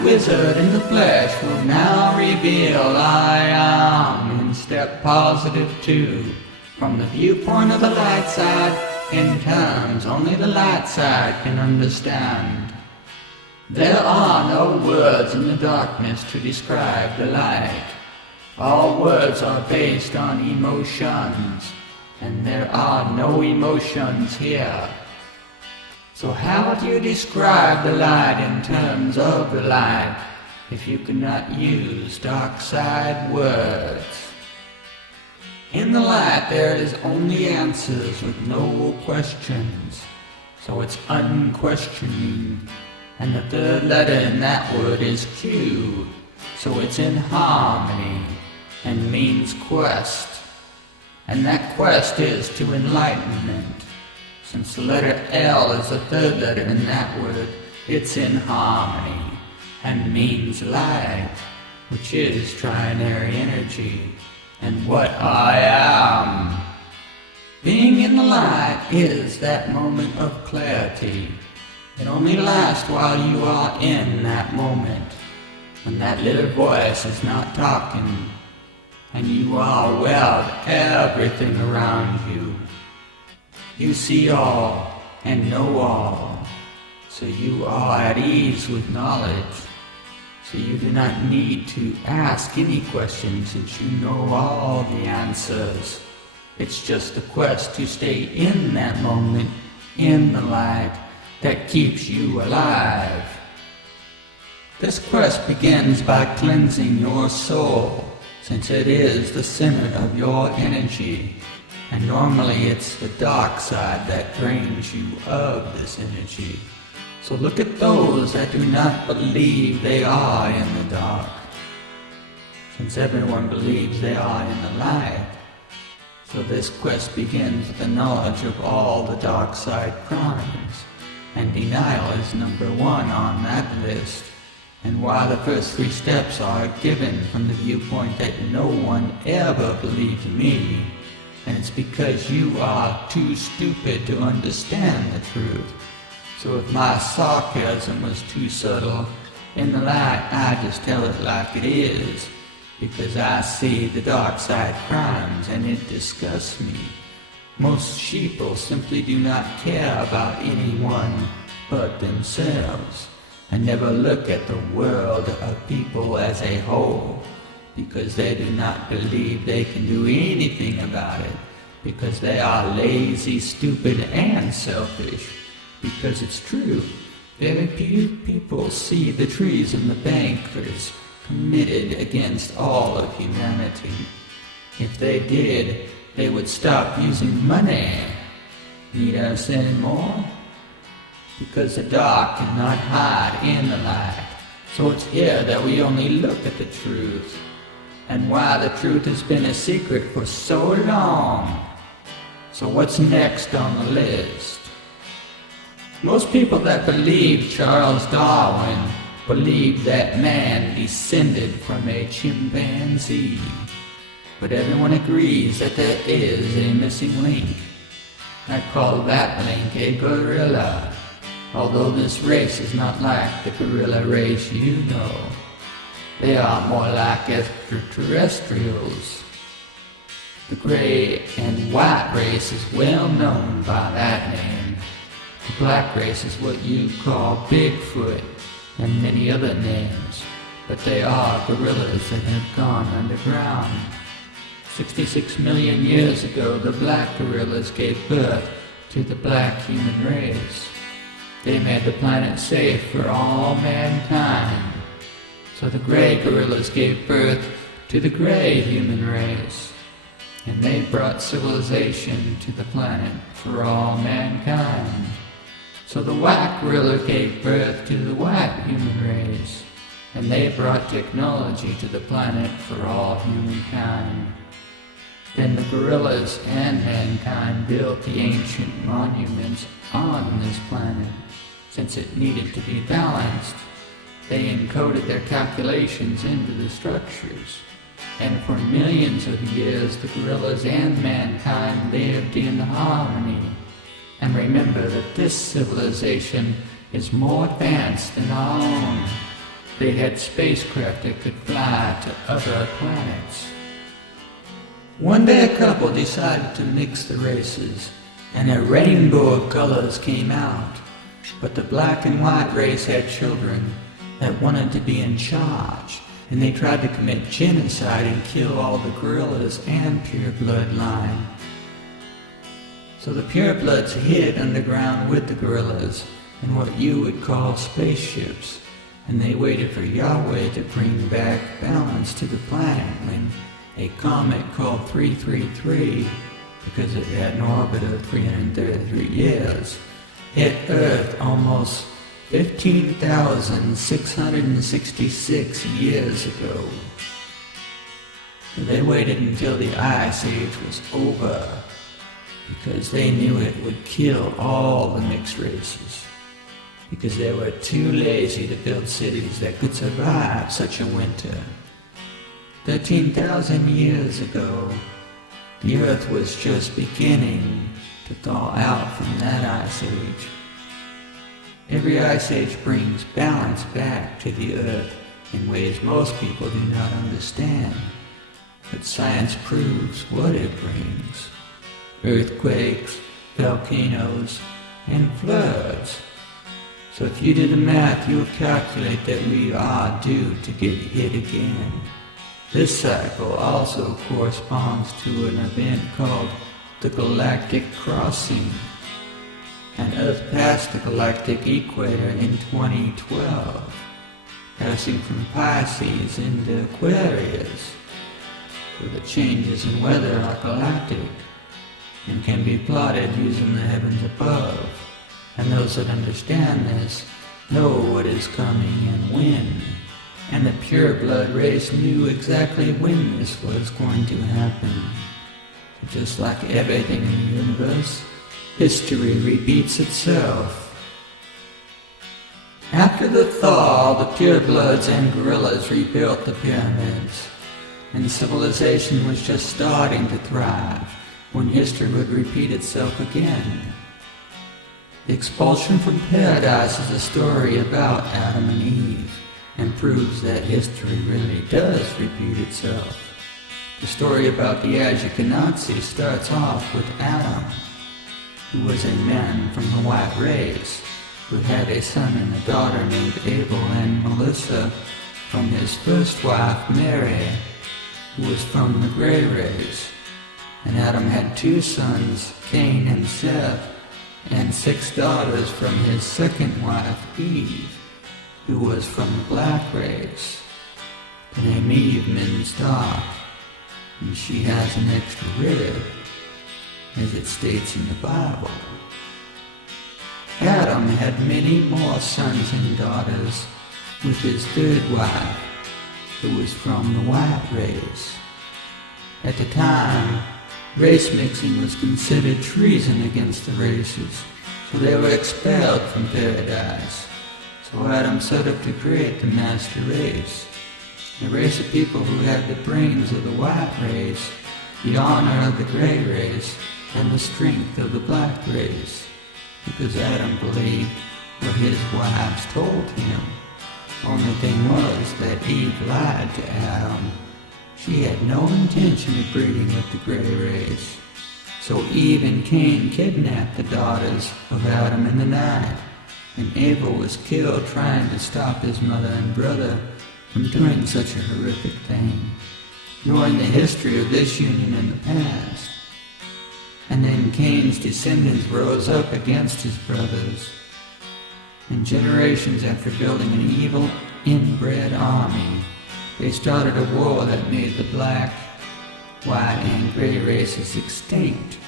Light Wizzard in the flesh will now reveal I am in step positive 2. From the viewpoint of the light side, in terms only the light side can understand. There are no words in the darkness to describe the light. All words are based on emotions, and there are no emotions here. So how do you describe the light in terms of the light if you cannot use Darkside Words? In the light there is only answers with no questions, so it's unquestioning. And the third letter in that word is Q, so it's in harmony and means quest. And that quest is to enlightenment. Since the letter L is the third letter in that word, it's in harmony and means light, which is Trinary Energy, and what I am. Being in the light is that moment of clarity. It only lasts while you are in that moment, when that little voice is not talking, and you are aware of everything around you. You see all and know all, so you are at ease with knowledge, so you do not need to ask any questions since you know all the answers. It's just a quest to stay in that moment, in the light, that keeps you alive. This quest begins by cleansing your soul, since it is the center of your energy. And normally it's the dark side that drains you of this energy. So look at those that do not believe they are in the dark, since everyone believes they are in the light. So this quest begins with the knowledge of all the dark side crimes, and denial is number 1 on that list. And while the first 3 steps are given from the viewpoint that no one ever believed me, and it's because you are too stupid to understand the truth. So if my sarcasm was too subtle, in the light I just tell it like it is, because I see the dark side crimes and it disgusts me. Most sheeple simply do not care about anyone but themselves, and never look at the world of people as a whole, because they do not believe they can do anything about it, because they are lazy, stupid, and selfish. Because it's true, very few people see the treason the bankers committed against all of humanity. If they did, they would stop using money. Need I say more? Because the dark cannot hide in the light, so it's here that we only look at the truth. And why the truth has been a secret for so long. So what's next on the list? Most people that believe Charles Darwin believe that man descended from a chimpanzee. But everyone agrees that there is a missing link. I call that link a gorilla, although this race is not like the gorilla race you know. They are more like extraterrestrials. The gray and white race is well known by that name. The black race is what you call Bigfoot and many other names, but they are gorillas that have gone underground. 66 million years ago, the black gorillas gave birth to the black human race. They made the planet safe for all mankind. So the gray gorillas gave birth to the gray human race, and they brought civilization to the planet for all mankind. So the white gorilla gave birth to the white human race, and they brought technology to the planet for all humankind. Then the gorillas and mankind built the ancient monuments on this planet. Since it needed to be balanced, they encoded their calculations into the structures. And for millions of years, the gorillas and mankind lived in harmony. And remember that this civilization is more advanced than our own. they had spacecraft that could fly to other planets. One day a couple decided to mix the races, and a rainbow of colors came out. But the black and white race had children that wanted to be in charge, and they tried to commit genocide and kill all the gorillas and pure bloodline. So the purebloods hid underground with the gorillas in what you would call spaceships, and they waited for Yahweh to bring back balance to the planet when a comet called 333, because it had an orbit of 333 years, hit Earth almost 15,666 years ago. They waited until the Ice Age was over, because they knew it would kill all the mixed races, because they were too lazy to build cities that could survive such a winter. 13,000 years ago, the Earth was just beginning to thaw out from that Ice Age. Every Ice Age brings balance back to the Earth in ways most people do not understand, but science proves what it brings. Earthquakes, volcanoes, and floods. So if you do the math, you'll calculate that we are due to get hit again. This cycle also corresponds to an event called the Galactic Crossing, and Earth passed the galactic equator in 2012, passing from Pisces into Aquarius. So the changes in weather are galactic and can be plotted using the heavens above, and those that understand this know what is coming and when. And the pureblood race knew exactly when this was going to happen. So just like everything in the universe, history repeats itself. After the thaw, the purebloods and gorillas rebuilt the pyramids, and civilization was just starting to thrive when history would repeat itself again. The expulsion from paradise is a story about Adam and Eve, and proves that history really does repeat itself. The story about the Ashkenazi starts off with Adam, who was a man from the white race, who had a son and a daughter named Abel and Melissa from his first wife Mary, who was from the gray race. And Adam had 2 sons, Cain and Seth, and 6 daughters from his second wife Eve, who was from the black race. The name Eve means dark, and she has an extra rib, as it states in the Bible. Adam had many more sons and daughters with his third wife, who was from the white race. At the time, race mixing was considered treason against the races, so they were expelled from paradise. So Adam set up to create the master race, a race of people who had the brains of the white race, the honor of the gray race, and the strength of the black race, because Adam believed what his wives told him. Only thing was that Eve lied to Adam. She had no intention of breeding with the gray race. So Eve and Cain kidnapped the daughters of Adam in the night, and Abel was killed trying to stop his mother and brother from doing such a horrific thing, during the history of this union in the past. And then Cain's descendants rose up against his brothers, and generations after building an evil, inbred army, they started a war that made the black, white, and gray races extinct.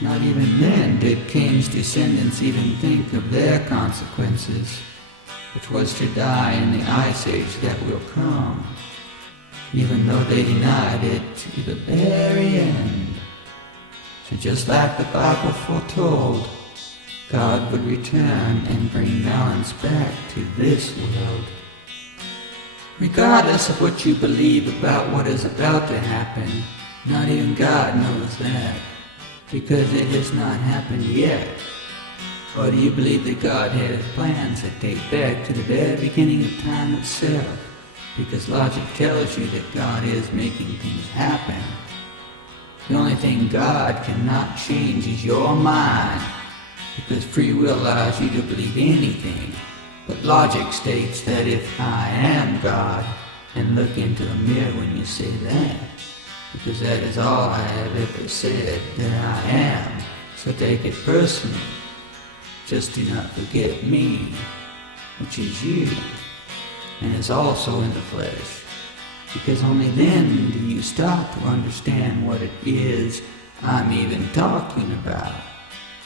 Not even then did Cain's descendants even think of their consequences, which was to die in the Ice Age that will come, even though they denied it to the very end. So just like the Bible foretold, God would return and bring balance back to this world. Regardless of what you believe about what is about to happen, not even God knows that, because it has not happened yet. Or do you believe that God has plans that date back to the very beginning of time itself? Because logic tells you that God is making things happen. The only thing God cannot change is your mind, because free will allows you to believe anything. But logic states that if I am God, and look into the mirror when you say that, because that is all I have ever said that I am. So take it personally. Just do not forget me, which is you, and is also in the flesh. Because only then do you start to understand what it is I'm even talking about.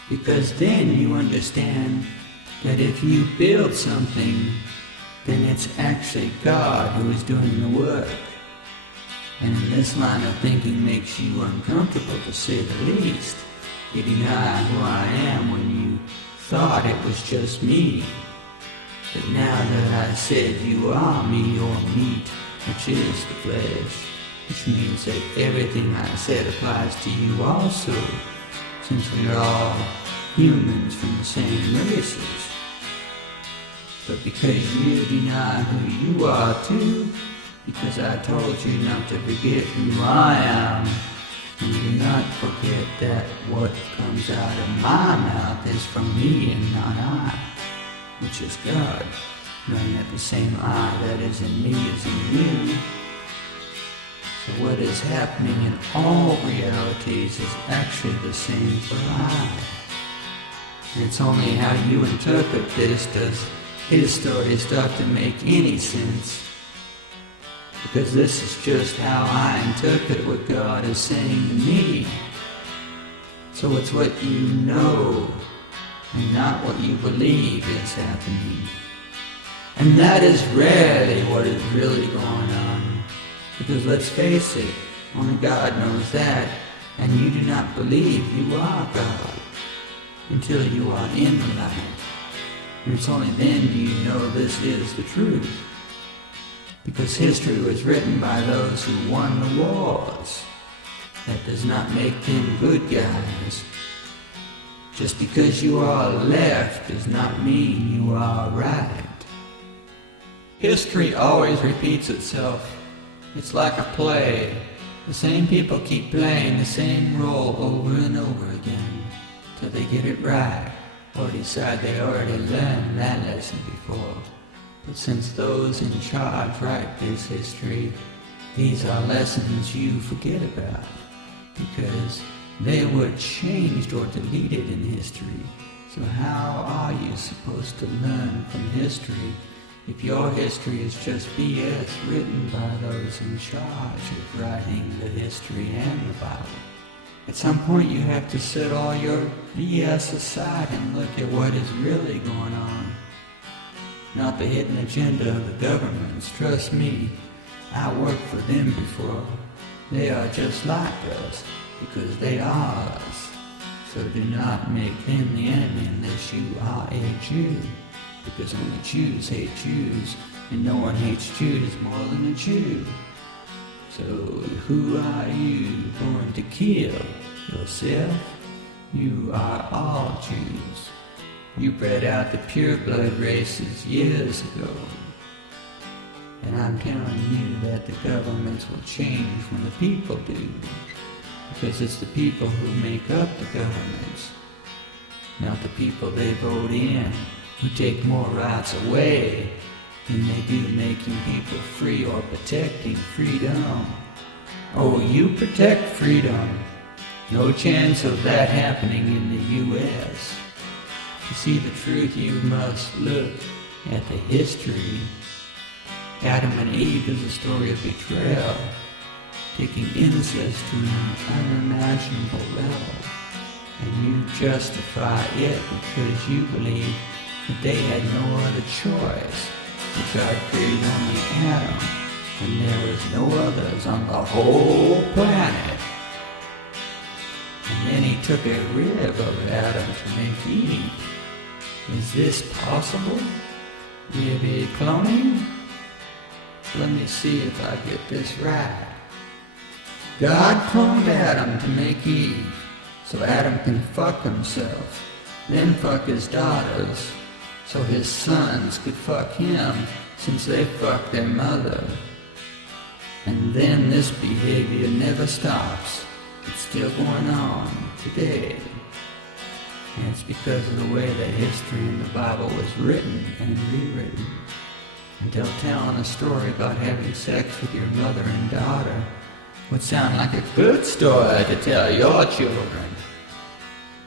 Because then you understand that if you build something, then it's actually God who is doing the work. And this line of thinking makes you uncomfortable, to say the least. You deny who I am when you thought it was just me. But now that I said you are me, or meat, which is the flesh, which means that everything I said applies to you also, since we are all humans from the same races. But because you deny who you are too, because I told you not to forget who I am, and do not forget that what comes out of my mouth is from me and not I, which is God, knowing that the same I that is in me is in you. So what is happening in all realities is actually the same for I. And it's only how you interpret this does his story start to make any sense. Because this is just how I interpret what God is saying to me. So it's what you know, and not what you believe is happening. And that is rarely what is really going on. Because let's face it, only God knows that, and you do not believe you are God until you are in the light. And it's only then do you know this is the truth. Because history was written by those who won the wars. That does not make them good guys. Just because you are left does not mean you are right. History always repeats itself. It's like a play. The same people keep playing the same role over and over again till they get it right, or decide they already learned that lesson before. But since those in charge write this history, these are lessons you forget about, because they were changed or deleted in history. So how are you supposed to learn from history if your history is just BS written by those in charge of writing the history and the Bible? At some point you have to set all your BS aside and look at what is really going on. Not the hidden agenda of the governments. Trust me, I worked for them before. They are just like us, because they are us. So do not make them the enemy unless you are a Jew, because only Jews hate Jews, and no one hates Jews more than a Jew. So who are you going to kill? Yourself? You are all Jews. You bred out the pure blood races years ago. And I'm telling you that the governments will change when the people do. Because it's the people who make up the governments, not the people they vote in, who take more rights away than they do making people free or protecting freedom. Oh, you protect freedom. No chance of that happening in the U.S. To see the truth, you must look at the history. Adam and Eve is a story of betrayal, taking incest to an unimaginable level, and you justify it because you believe that they had no other choice. That God created only Adam, and there was no others on the whole planet. And then he took a rib of Adam to make Eve. Is this possible? Maybe cloning? Let me see if I get this right. God cloned Adam to make Eve, so Adam can fuck himself. then fuck his daughters, so his sons could fuck him since they fucked their mother. And then this behavior never stops. It's still going on today. And it's because of the way that history in the Bible was written and rewritten. Until telling a story about having sex with your mother and daughter would sound like a good story to tell your children.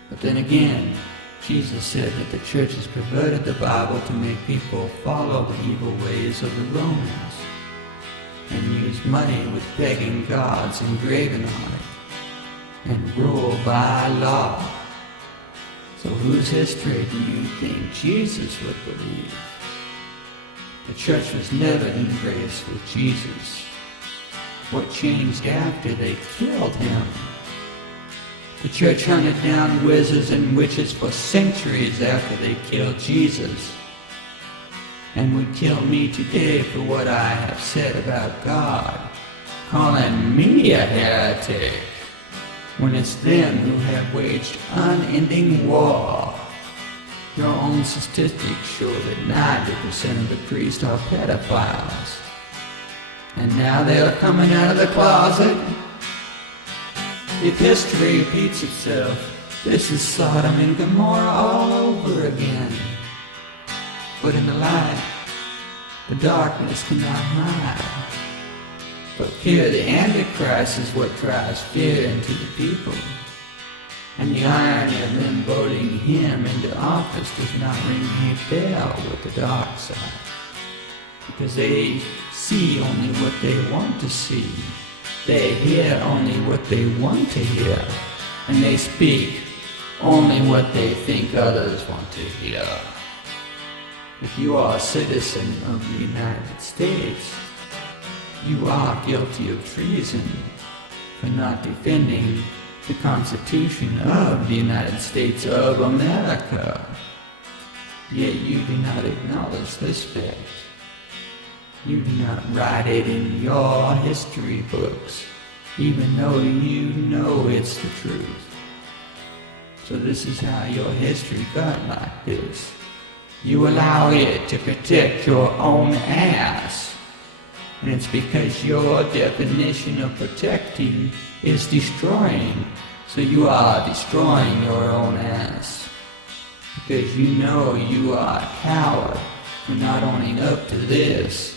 But then again, Jesus said that the church has perverted the Bible to make people follow the evil ways of the Romans and use money with pagan gods engraven on it and rule by law. So whose history do you think Jesus would believe? The church was never in grace with Jesus. What changed after they killed him? The church hunted down wizards and witches for centuries after they killed Jesus, and would kill me today for what I have said about God, calling me a heretic, when it's them who have waged unending war. Your own statistics show that 90% of the priests are pedophiles, and now they are coming out of the closet. If history repeats itself, this is Sodom and Gomorrah all over again. But in the light, the darkness cannot hide. But fear of the Antichrist is what drives fear into the people. And the irony of them voting him into office does not ring a bell with the dark side. Because they see only what they want to see. They hear only what they want to hear. And they speak only what they think others want to hear. If you are a citizen of the United States, you are guilty of treason for not defending the Constitution of the United States of America. Yet you do not acknowledge this fact. You do not write it in your history books, even though you know it's the truth. So this is how your history got like this. You allow it to protect your own ass. And it's because your definition of protecting is destroying. So you are destroying your own ass. Because you know you are a coward for not owning up to this.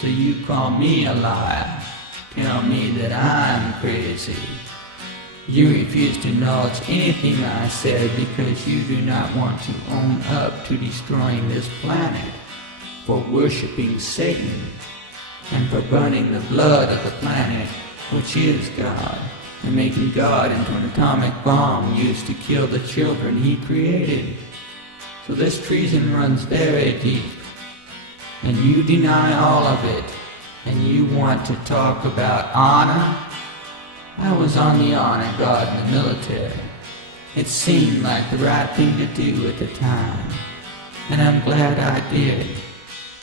So you call me a liar, tell me that I'm crazy. You refuse to acknowledge anything I said because you do not want to own up to destroying this planet, for worshiping Satan, and for burning the blood of the planet, which is God, and making God into an atomic bomb used to kill the children he created. So this treason runs very deep. And you deny all of it, and you want to talk about honor? I was on the honor guard in the military. It seemed like the right thing to do at the time, and I'm glad I did,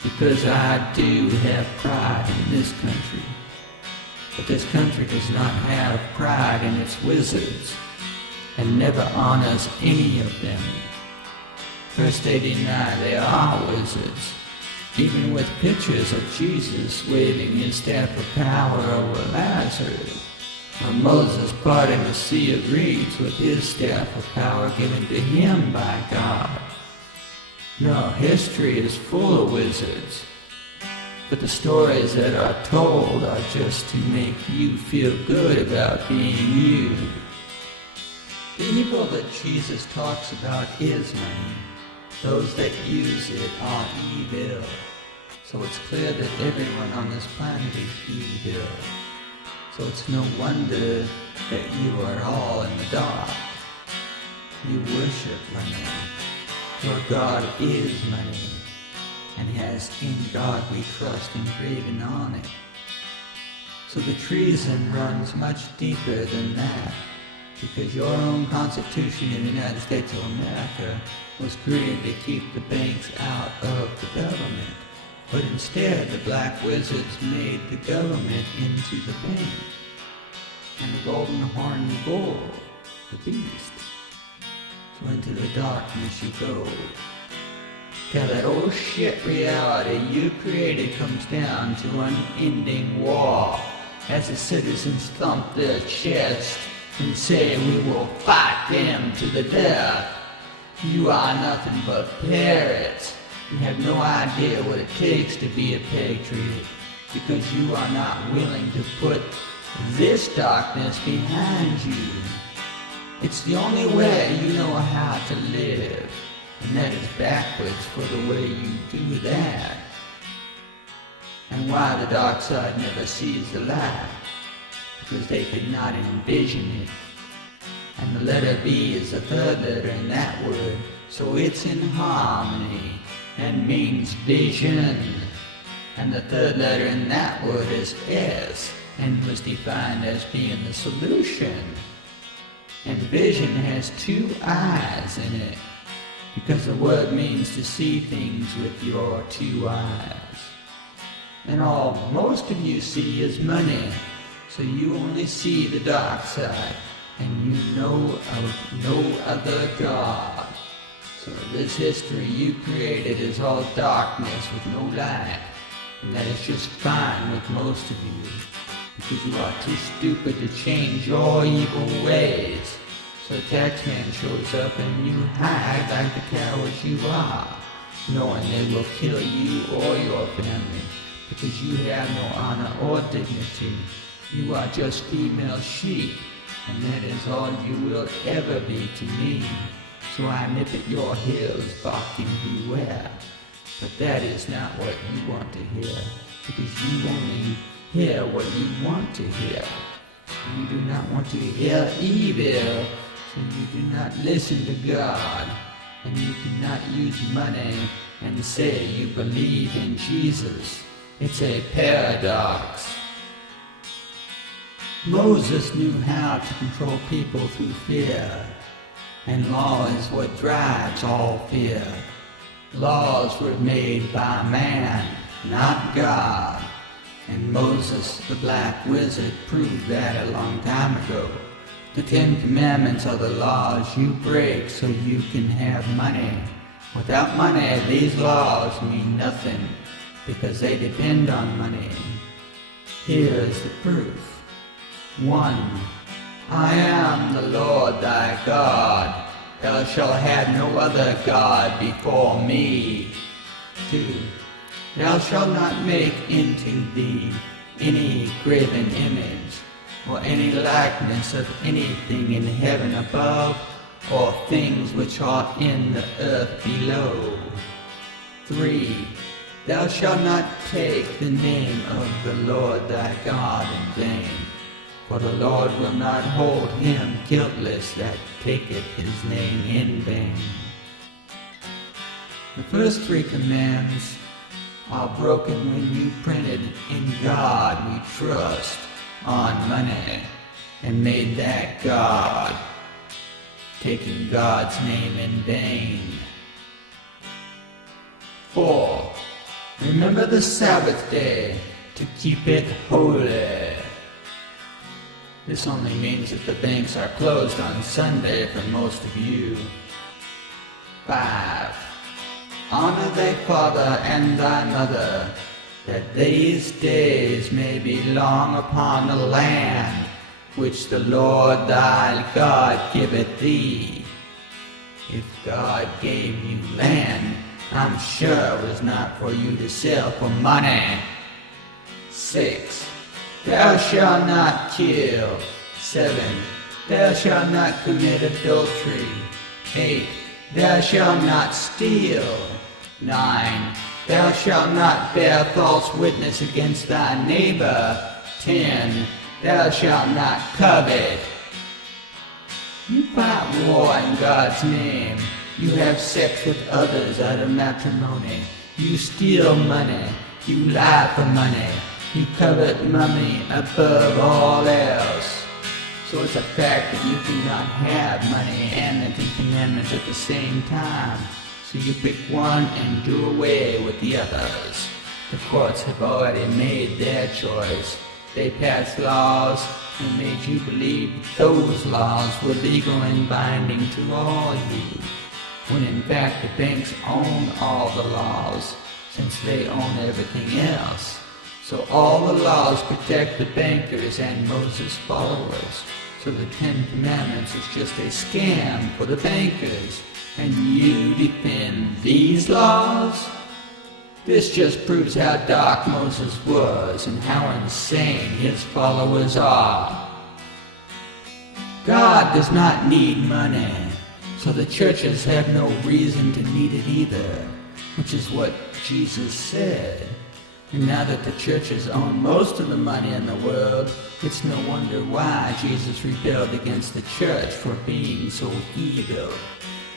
because I do have pride in this country. But this country does not have pride in its wizards, and never honors any of them. First they deny they are wizards, even with pictures of Jesus waving his staff of power over Lazarus, or Moses parting the sea of reeds with his staff of power given to him by God. No, history is full of wizards, but the stories that are told are just to make you feel good about being you. The evil that Jesus talks about is money. Those that use it are evil. So it's clear that everyone on this planet is evil. So it's no wonder that you are all in the dark. You worship money. Your God is money, and has "In God We Trust" engraven on it. So the treason runs much deeper than that, because your own Constitution in the United States of America was created to keep the banks out of the government. But instead, the black wizards made the government into the bank, and the golden horned bull, the beast. so into the darkness you go. Till that old shit reality you created comes down to unending war, as the citizens thump their chest and say we will fight them to the death. You are nothing but parrots. You have no idea what it takes to be a patriot, because you are not willing to put this darkness behind you. It's the only way you know how to live, and that is backwards for the way you do that. And why the dark side never sees the light, because they could not envision it. And the letter B is the third letter in that word, so it's in harmony and means vision. And the third letter in that word is S, and was defined as being the solution. And vision has two eyes in it, because the word means to see things with your two eyes. And all most of you see is money, so you only see the dark side, and you know of no other God. So this history you created is all darkness with no light, and that is just fine with most of you, because you are too stupid to change your evil ways. So the taxman shows up and you hide like the cowards you are, knowing they will kill you or your family, because you have no honor or dignity. You are just female sheep, and that is all you will ever be to me. So I nip at your heels, barking beware. But that is not what you want to hear, because you only hear what you want to hear. You do not want to hear evil, so you do not listen to God, and you cannot use money and say you believe in Jesus. It's a paradox. Moses knew how to control people through fear, and law is what drives all fear. Laws were made by man, not God, and Moses, the Black Wizzard, proved that a long time ago. The 10 Commandments are the laws you break so you can have money. Without money, these laws mean nothing, because they depend on money. Here is the proof. 1. I am the Lord thy God. Thou shalt have no other God before me. 2. Thou shalt not make into thee any graven image, or any likeness of anything in heaven above, or things which are in the earth below. 3. Thou shalt not take the name of the Lord thy God in vain, for the Lord will not hold him guiltless that taketh his name in vain. The first 3 commands are broken when you printed "In God we trust" on money, and made that God, taking God's name in vain. 4. Remember the Sabbath day to keep it holy. This only means that the banks are closed on Sunday for most of you. 5. Honor thy father and thy mother, that these days may be long upon the land which the Lord thy God giveth thee. If God gave you land, I'm sure it was not for you to sell for money. 6. Thou shalt not kill. 7. Thou shalt not commit adultery. 8. Thou shalt not steal. 9. Thou shalt not bear false witness against thy neighbor. 10. Thou shalt not covet. You fight war in God's name. You have sex with others out of matrimony. You steal money. You lie for money. You covet money above all else. So it's a fact that you do not have money and the 10 Commandments at the same time. So you pick one and do away with the others. The courts have already made their choice. They pass laws and made you believe those laws were legal and binding to all you, when in fact the banks own all the laws, since they own everything else. So all the laws protect the bankers and Moses' followers. So the Ten Commandments is just a scam for the bankers, and you defend these laws? This just proves how dark Moses was and how insane his followers are. God does not need money, so the churches have no reason to need it either, which is what Jesus said. And now that the churches own most of the money in the world, it's no wonder why Jesus rebelled against the church for being so evil,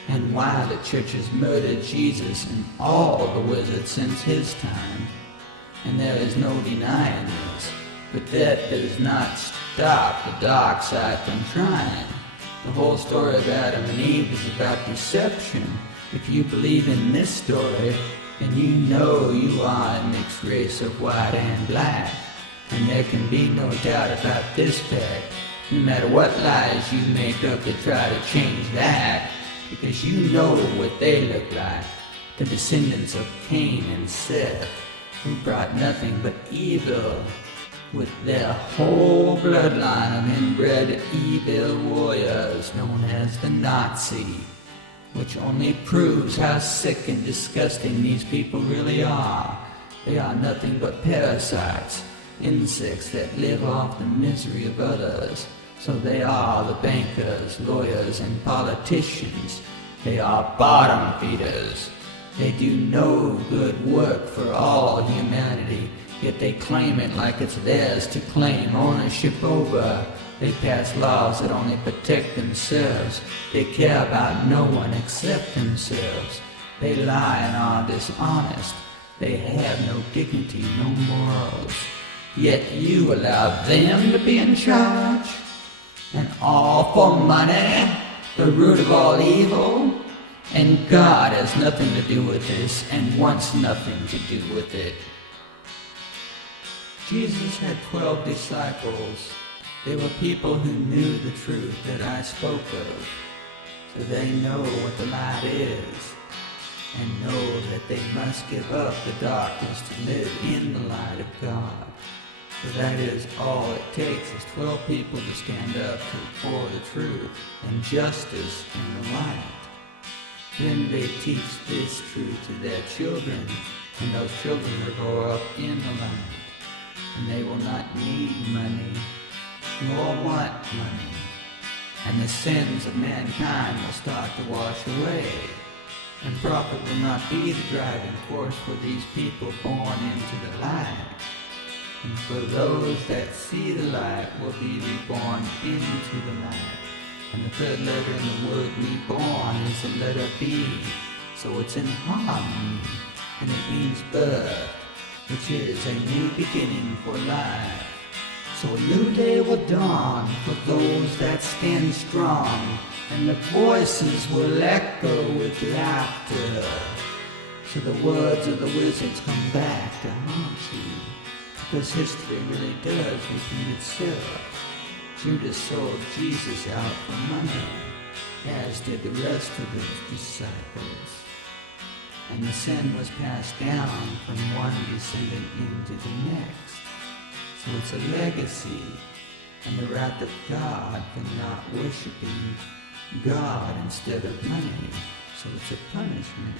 and why the churches murdered Jesus and all the wizards since his time. And there is no denying this, but that does not stop the dark side from trying. The whole story of Adam and Eve is about deception. If you believe in this story, then you know you are a mixed race of white and black. And there can be no doubt about this fact, no matter what lies you make up to try to change that, because you know what they look like, the descendants of Cain and Seth, who brought nothing but evil, with their whole bloodline of inbred evil warriors known as the Nazi, which only proves how sick and disgusting these people really are. They are nothing but parasites, insects that live off the misery of others. So they are the bankers, lawyers, and politicians. They are bottom feeders. They do no good work for all humanity, yet they claim it like it's theirs to claim ownership over. They pass laws that only protect themselves. They care about no one except themselves. They lie and are dishonest. They have no dignity, no morals. Yet you allow them to be in charge? And all for money, the root of all evil? And God has nothing to do with this and wants nothing to do with it. Jesus had 12 disciples. They were people who knew the truth that I spoke of. So they know what the light is, and know that they must give up the darkness to live in the light of God. For that is all it takes, is 12 people to stand up for the truth and justice in the light. Then they teach this truth to their children, and those children will grow up in the light. And they will not need money, nor want money. And the sins of mankind will start to wash away. And profit will not be the driving force for these people born into the light. And for those that see the light will be reborn into the light. And the third letter in the word reborn is the letter B. So it's in harmony, and it means birth, which is a new beginning for life. So a new day will dawn for those that stand strong, and the voices will echo with laughter. So the words of the wizards come back to haunt you, because history really does repeat itself. Judas sold Jesus out for money, as did the rest of his disciples. And the sin was passed down from one descendant into the next. So it's a legacy, and the wrath of God for not worshiping God instead of money. So it's a punishment.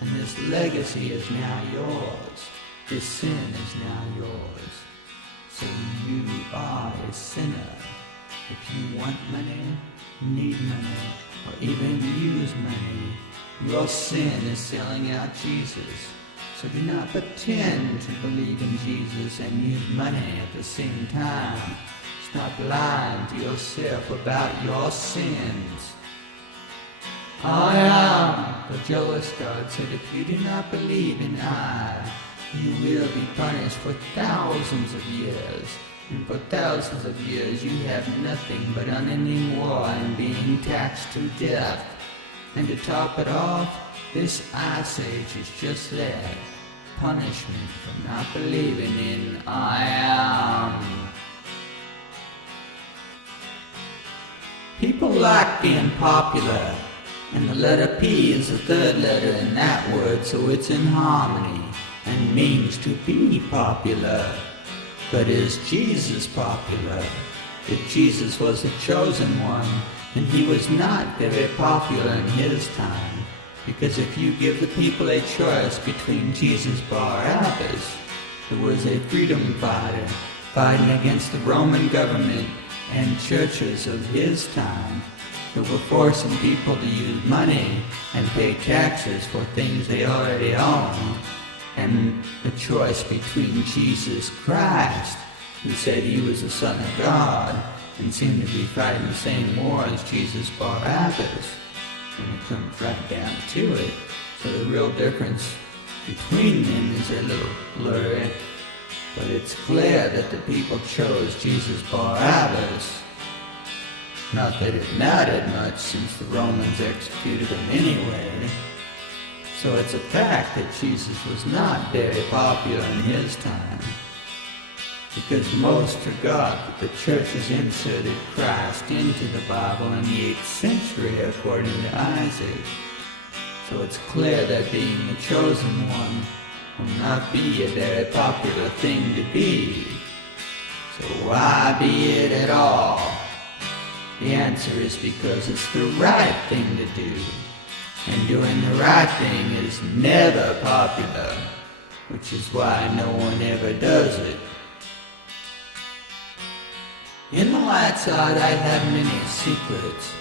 And this legacy is now yours. This sin is now yours. So you are a sinner. If you want money, need money, or even use money, your sin is selling out Jesus. So do not pretend to believe in Jesus and use money at the same time. Stop lying to yourself about your sins. I am, the jealous God said, if you do not believe in I, you will be punished for thousands of years. And for thousands of years you have nothing but unending war and being taxed to death. And to top it off, this ice age is just that, punishment for not believing in I am. like being popular, and the letter P is the third letter in that word, so it's in harmony and means to be popular. But is Jesus popular? If Jesus was the chosen one, then he was not very popular in his time, because if you give the people a choice between Jesus Barabbas, who was a freedom fighter fighting against the Roman government and churches of his time, who were forcing people to use money and pay taxes for things they already owned, and the choice between Jesus Christ, who said he was the Son of God and seemed to be fighting the same war as Jesus Barabbas, when it comes right down to it. So the real difference between them is a little blurry, but it's clear that the people chose Jesus Barabbas. Not that it mattered much, since the Romans executed him anyway. So it's a fact that Jesus was not very popular in his time, because most forgot that the churches inserted Christ into the Bible in the 8th century according to Isaac. So it's clear that being the chosen one will not be a very popular thing to be. So why be it at all? The answer is because it's the right thing to do. And doing the right thing is never popular, which is why no one ever does it. In the light side, I have many secrets,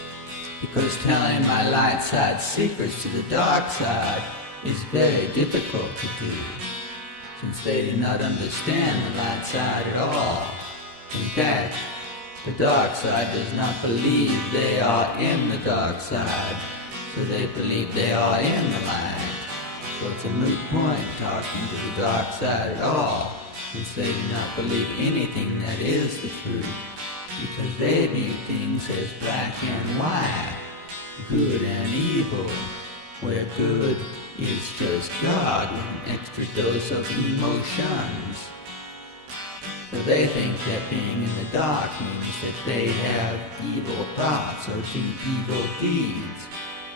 because telling my light side secrets to the dark side is very difficult to do, since they do not understand the light side at all. In fact, the dark side does not believe they are in the dark side, so they believe they are in the light. So it's a moot point talking to the dark side at all, since they do not believe anything that is the truth, because they view things as black and white, good and evil, where good is just God with an extra dose of emotions. So they think that being in the dark means that they have evil thoughts or do evil deeds.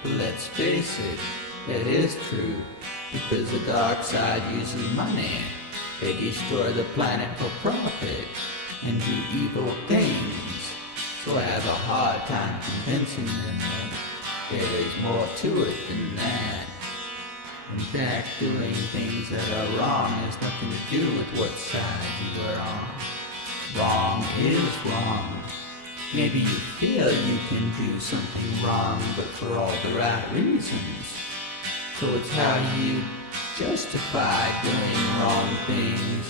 But let's face it, that is true, because the dark side uses money. They destroy the planet for profit and do evil things. So I have a hard time convincing them that there is more to it than that. In fact, doing things that are wrong has nothing to do with what side you are on. Wrong is wrong. Maybe you feel you can do something wrong, but for all the right reasons. So it's how you justify doing wrong things.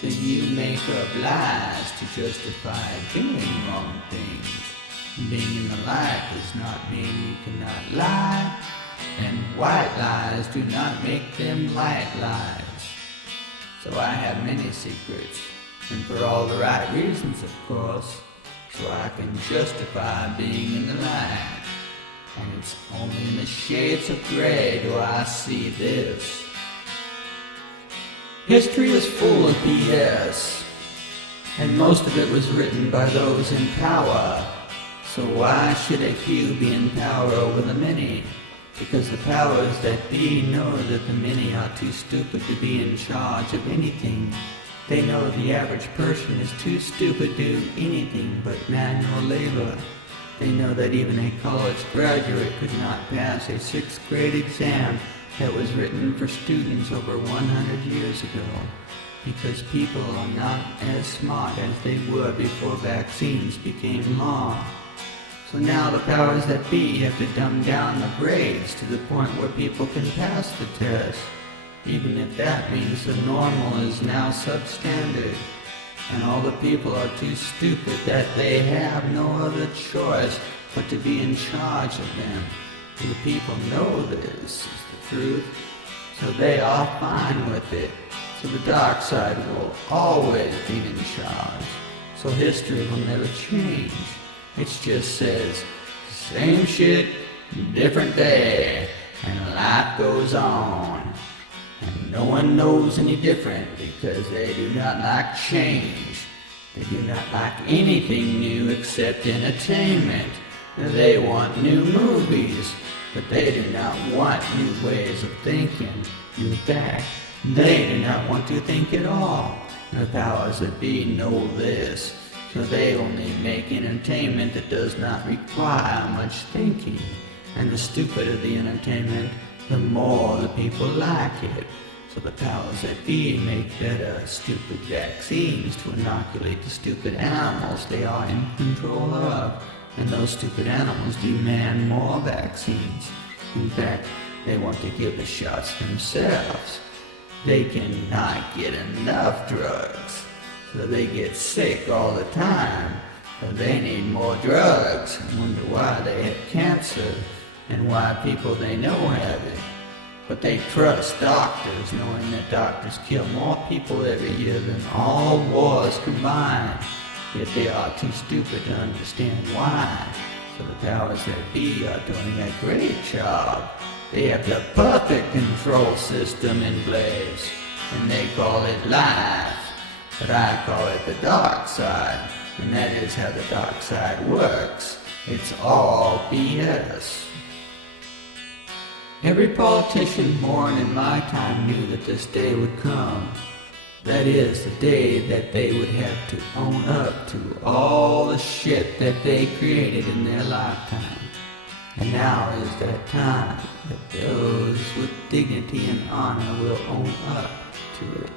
So you make up lies to justify doing wrong things. Being in the light does not mean you cannot lie, and white lies do not make them light lies. So I have many secrets, and for all the right reasons, of course, so I can justify being in the light. And it's only in the shades of gray do I see this. History is full of BS, and most of it was written by those in power. So why should a few be in power over the many? Because the powers that be know that the many are too stupid to be in charge of anything. They know the average person is too stupid to do anything but manual labor. They know that even a college graduate could not pass a 6th grade exam that was written for students over 100 years ago, because people are not as smart as they were before vaccines became law. So now the powers that be have to dumb down the grades to the point where people can pass the test, even if that means the normal is now substandard, and all the people are too stupid that they have no other choice but to be in charge of them. And the people know this is the truth, so they are fine with it. So the dark side will always be in charge. So history will never change. It just says, same shit, different day, and life goes on. And no one knows any different, because they do not like change. They do not like anything new except entertainment. They want new movies, but they do not want new ways of thinking. In fact, they do not want to think at all. The powers that be know this, so they only make entertainment that does not require much thinking. And the stupider the entertainment, the more the people like it. So the powers that be make better stupid vaccines to inoculate the stupid animals they are in control of. And those stupid animals demand more vaccines. In fact, they want to give the shots themselves. They cannot get enough drugs, so they get sick all the time. So they need more drugs and wonder why they have cancer and why people they know have it. But they trust doctors, knowing that doctors kill more people every year than all wars combined. Yet they are too stupid to understand why. So the powers that be are doing a great job. They have the perfect control system in place, and they call it life. But I call it the dark side, and that is how the dark side works. It's all BS. Every politician born in my time knew that this day would come. That is, the day that they would have to own up to all the shit that they created in their lifetime. And now is that time that those with dignity and honor will own up to it.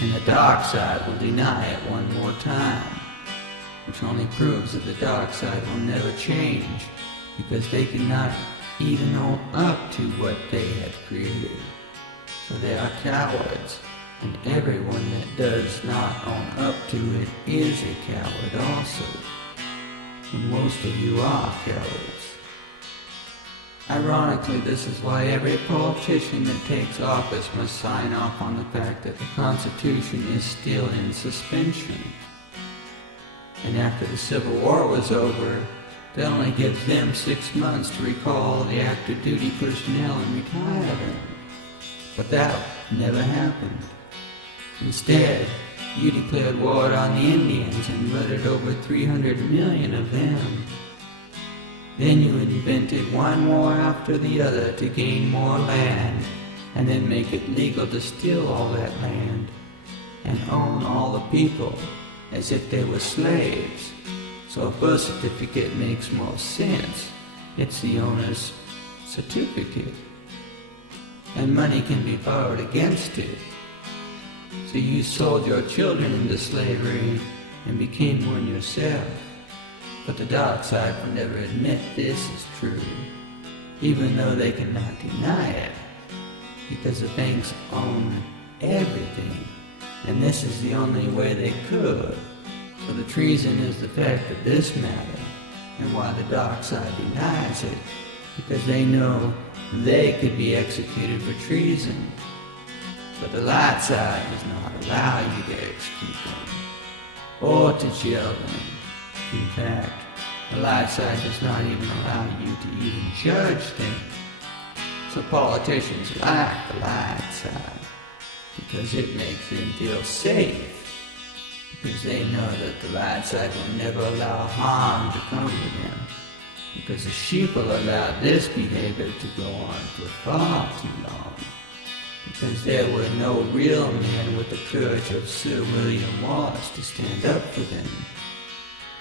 And the dark side will deny it one more time, which only proves that the dark side will never change, because they cannot even own up to what they have created. So they are cowards, and everyone that does not own up to it is a coward also. And most of you are cowards. Ironically, this is why every politician that takes office must sign off on the fact that the Constitution is still in suspension. And after the Civil War was over, they only give them 6 months to recall the active duty personnel and retire them. But that never happened. Instead, you declared war on the Indians and murdered over 300 million of them. Then you invented one war after the other to gain more land, and then make it legal to steal all that land, and own all the people as if they were slaves. So a birth certificate makes more sense. It's the owner's certificate, and money can be borrowed against it. So you sold your children into slavery and became one yourself. But the dark side will never admit this is true, even though they cannot deny it, because the banks own everything, and this is the only way they could. So the treason is the fact of this matter, and why the dark side denies it, because they know they could be executed for treason. But the light side does not allow you to execute them, or to jail them. In fact, the light side does not even allow you to even judge them. So politicians like the light side, because it makes them feel safe, because they know that the light side will never allow harm to come to them, because the sheep will allow this behavior to go on for far too long, because there were no real men with the courage of Sir William Wallace to stand up for them.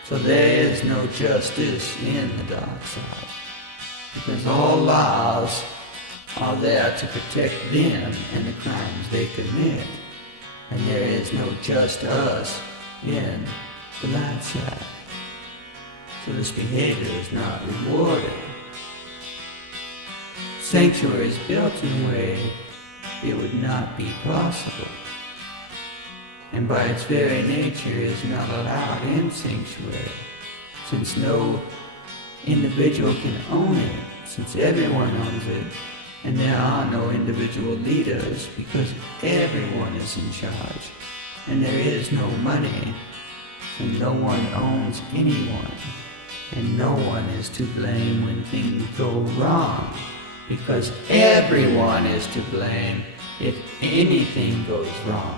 So there is no justice in the dark side, because all laws are there to protect them and the crimes they commit, and there is no just us in the light side. So this behavior is not rewarded. Sanctuary is built in a way it would not be possible, and by its very nature is not allowed in sanctuary, since no individual can own it, since everyone owns it, and there are no individual leaders, because everyone is in charge, and there is no money, so no one owns anyone, and no one is to blame when things go wrong, because everyone is to blame if anything goes wrong.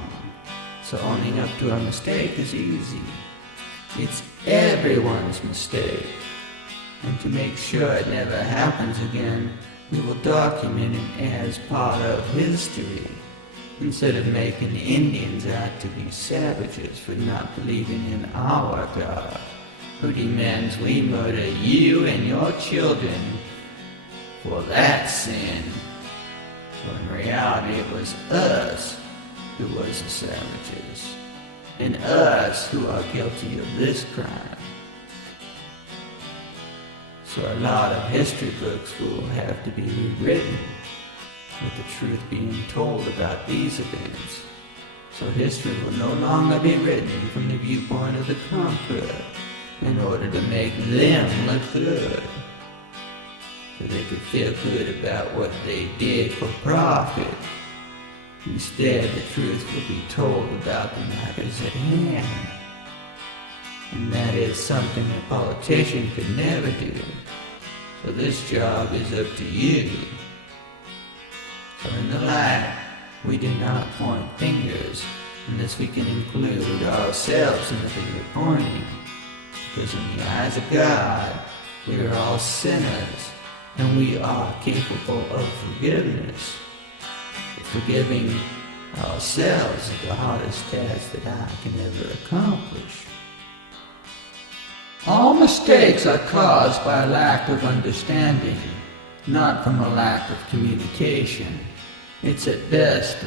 So owning up to a mistake is easy. It's everyone's mistake. And to make sure it never happens again, we will document it as part of history, instead of making the Indians out to be savages for not believing in our God, who demands we murder you and your children for that sin. So in reality it was us who was the savages, and us who are guilty of this crime. So a lot of history books will have to be rewritten, with the truth being told about these events. So history will no longer be written from the viewpoint of the conqueror, in order to make them look good, so they could feel good about what they did for profit. Instead, the truth will be told about the matters at hand. And that is something a politician could never do. So this job is up to you. So in the light, we do not point fingers, unless we can include ourselves in the finger pointing. Because in the eyes of God, we are all sinners, and we are capable of forgiveness. But forgiving ourselves is the hardest task that I can ever accomplish. All mistakes are caused by a lack of understanding, not from a lack of communication. It's at best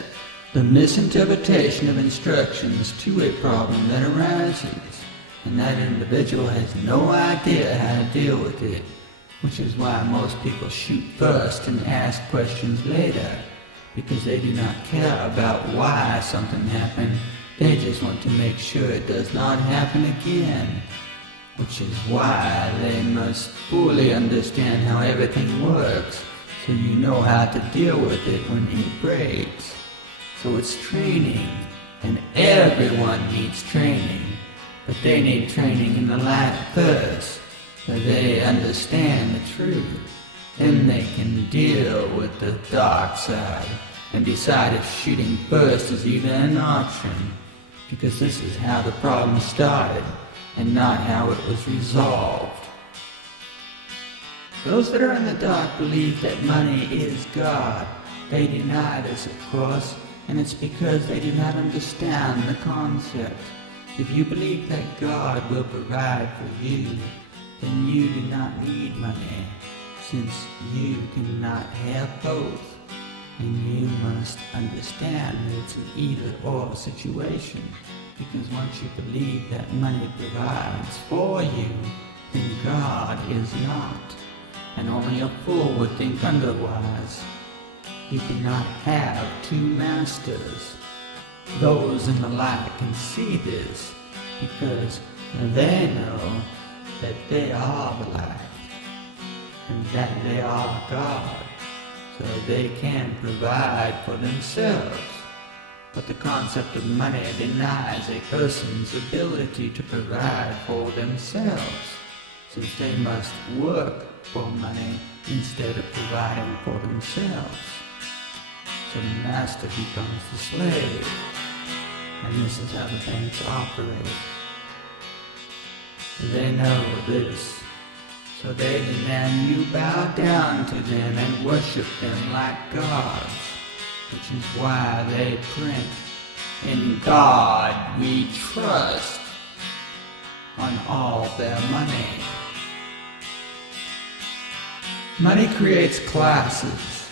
the misinterpretation of instructions to a problem that arises, and that individual has no idea how to deal with it, which is why most people shoot first and ask questions later, because they do not care about why something happened. They just want to make sure it does not happen again, which is why they must fully understand how everything works, so you know how to deal with it when it breaks. So it's training, and everyone needs training, but they need training in the light first, so they understand the truth. Then they can deal with the dark side, and decide if shooting first is even an option, because this is how the problem started, and not how it was resolved. Those that are in the dark believe that money is God. They deny this, of course, and it's because they do not understand the concept. If you believe that God will provide for you, then you do not need money, since you cannot have both. And you must understand that it's an either-or situation, because once you believe that money provides for you, then God is not, and only a fool would think otherwise. You cannot have two masters. Those in the light can see this, because they know that they are the light, and that they are God, so they can provide for themselves. But the concept of money denies a person's ability to provide for themselves, since they must work for money instead of providing for themselves. So the master becomes the slave, and this is how the banks operate. They know this, so they demand you bow down to them and worship them like gods, which is why they print, "In God we trust," on all their money. Money creates classes,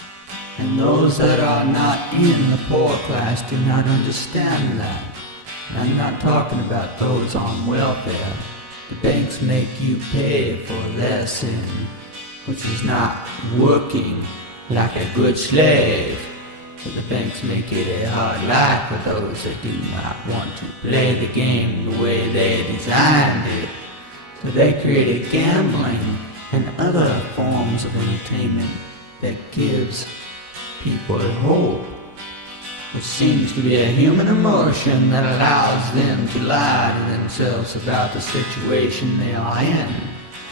and those that are not in the poor class do not understand that. And I'm not talking about those on welfare. The banks make you pay for their sin, which is not working like a good slave. So the banks make it a hard life for those that do not want to play the game the way they designed it. So they created gambling and other forms of entertainment that gives people hope, which seems to be a human emotion that allows them to lie to themselves about the situation they are in,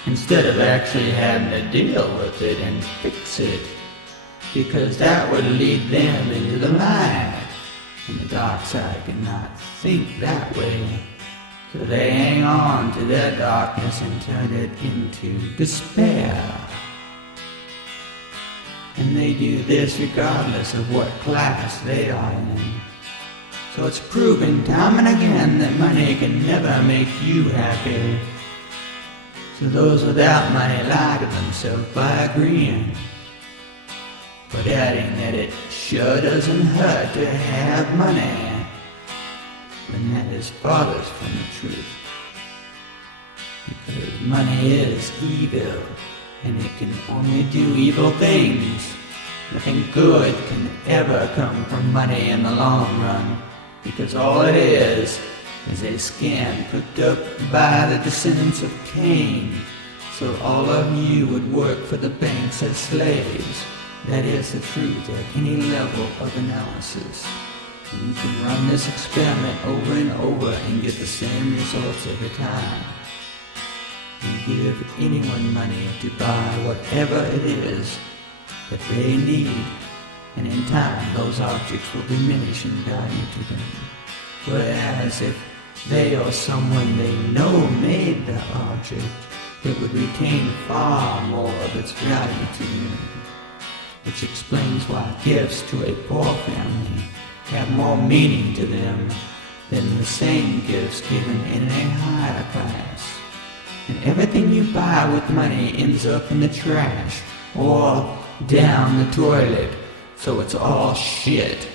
instead of actually having to deal with it and fix it, because that would lead them into the light, and the dark side cannot think that way. So they hang on to their darkness and turn it into despair. And they do this regardless of what class they are in. So it's proven time and again that money can never make you happy. So those without money lie to themselves by agreeing, but adding that it sure doesn't hurt to have money, when that is farthest from the truth. Because money is evil, and it can only do evil things. Nothing good can ever come from money in the long run, because all it is a scam cooked up by the descendants of Cain. So all of you would work for the banks as slaves. That is the truth at any level of analysis. And you can run this experiment over and over and get the same results every time. You give anyone money to buy whatever it is that they need, and in time those objects will diminish in value to them. Whereas if they or someone they know made the object, it would retain far more of its value to them. Which explains why gifts to a poor family have more meaning to them than the same gifts given in a higher class. And everything you buy with money ends up in the trash or down the toilet, so it's all shit.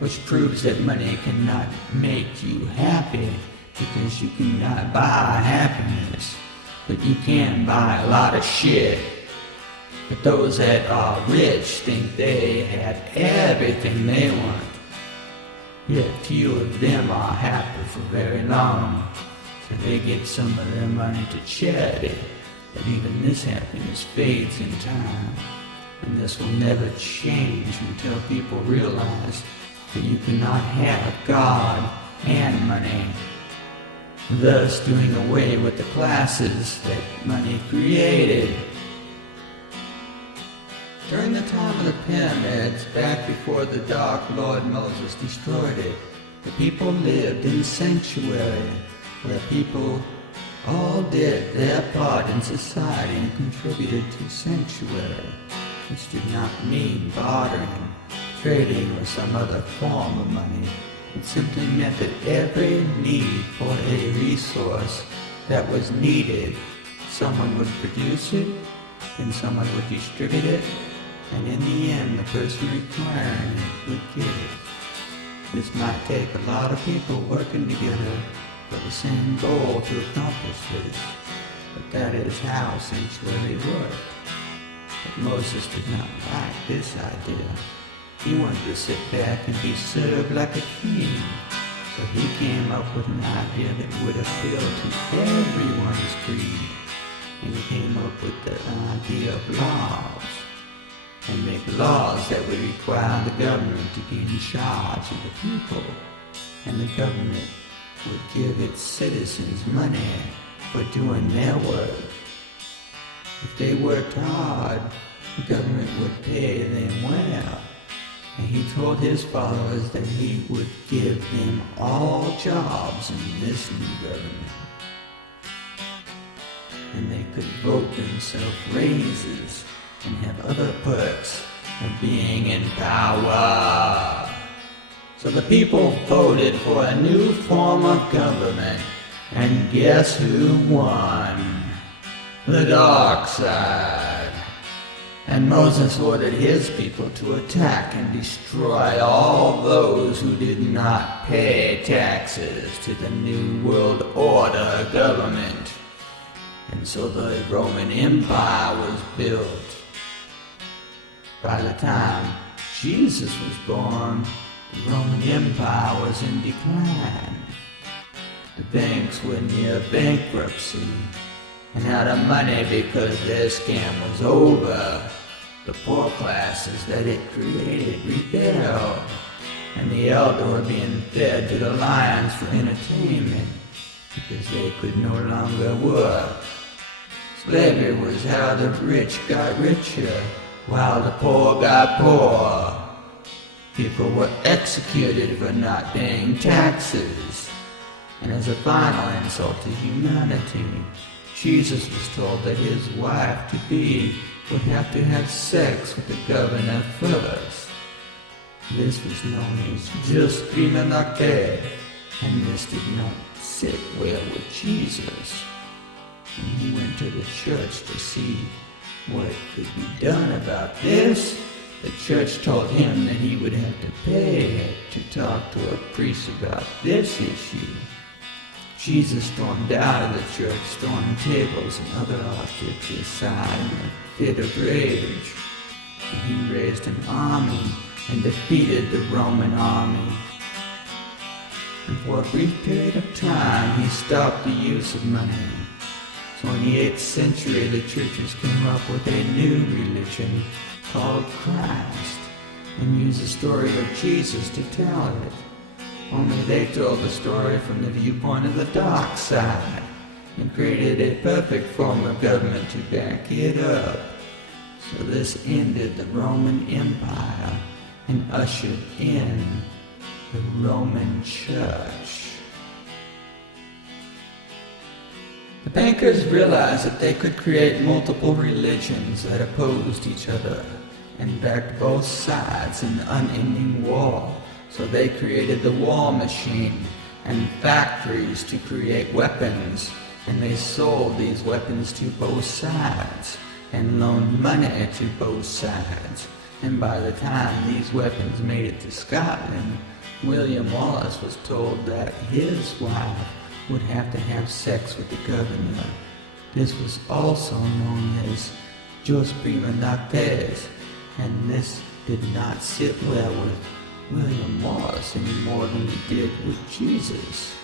Which proves that money cannot make you happy, because you cannot buy happiness, but you can buy a lot of shit. But those that are rich think they have everything they want. Yet few of them are happy for very long, so they give some of their money to charity. But even this happiness fades in time, and this will never change until people realize that you cannot have God and money, thus doing away with the classes that money created. During the time of the pyramids, back before the Dark Lord Moses destroyed it, the people lived in sanctuary, where people all did their part in society and contributed to sanctuary, which did not mean bartering, trading, or some other form of money. It simply meant that every need for a resource that was needed, someone would produce it, and someone would distribute it, and in the end, the person requiring it would get it. This might take a lot of people working together for the same goal to accomplish this, but that is how sanctuary worked. But Moses did not like this idea. He wanted to sit back and be served like a king, so he came up with an idea that would appeal to everyone's greed, and he came up with the idea of laws. And make laws that would require the government to be in charge of the people, and the government would give its citizens money for doing their work. If they worked hard, the government would pay them well, and he told his followers that he would give them all jobs in this new government, and they could vote themselves raises and have other perks of being in power. So the people voted for a new form of government, and guess who won? The dark side. And Moses ordered his people to attack and destroy all those who did not pay taxes to the New World Order government. And so the Roman Empire was built. By the time Jesus was born, the Roman Empire was in decline. The banks were near bankruptcy and out of money because their scam was over. The poor classes that it created rebelled, and the elder were being fed to the lions for entertainment because they could no longer work. Slavery was how the rich got richer, while the poor got poor. People were executed for not paying taxes. And as a final insult to humanity, Jesus was told that his wife-to-be would have to have sex with the governor first. This was known as Use Darkside, and this did not sit well with Jesus. When he went to the church to see what could be done about this, the church told him that he would have to pay to talk to a priest about this issue. Jesus stormed out of the church, throwing tables and other objects aside in a fit of rage. He raised an army and defeated the Roman army. And for a brief period of time, he stopped the use of money. So in the 8th century, the churches came up with a new religion called Christ, and used the story of Jesus to tell it. Only they told the story from the viewpoint of the dark side, and created a perfect form of government to back it up. So this ended the Roman Empire and ushered in the Roman Church. The bankers realized that they could create multiple religions that opposed each other and backed both sides in the unending war. So they created the war machine and factories to create weapons, and they sold these weapons to both sides and loaned money to both sides. And by the time these weapons made it to Scotland, William Wallace was told that his wife would have to have sex with the governor. This was also known as Use Darkside, and this did not sit well with William Wallace any more than it did with Jesus.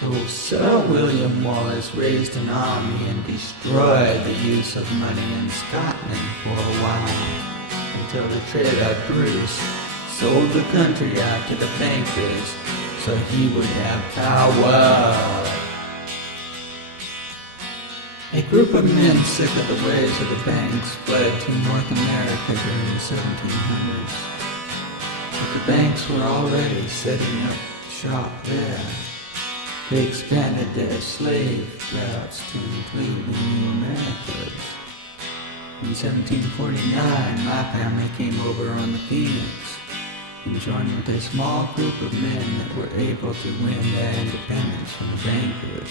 So Sir William Wallace raised an army and destroyed the use of money in Scotland for a while, until the trader Bruce sold the country out to the bankers so he would have power. A group of men sick of the ways of the banks fled to North America during the 1700s. But the banks were already setting up shop there. They expanded their slave routes to include the New Americas. In 1749, my family came over on the Phoenix and joined with a small group of men that were able to win their independence from the bankers.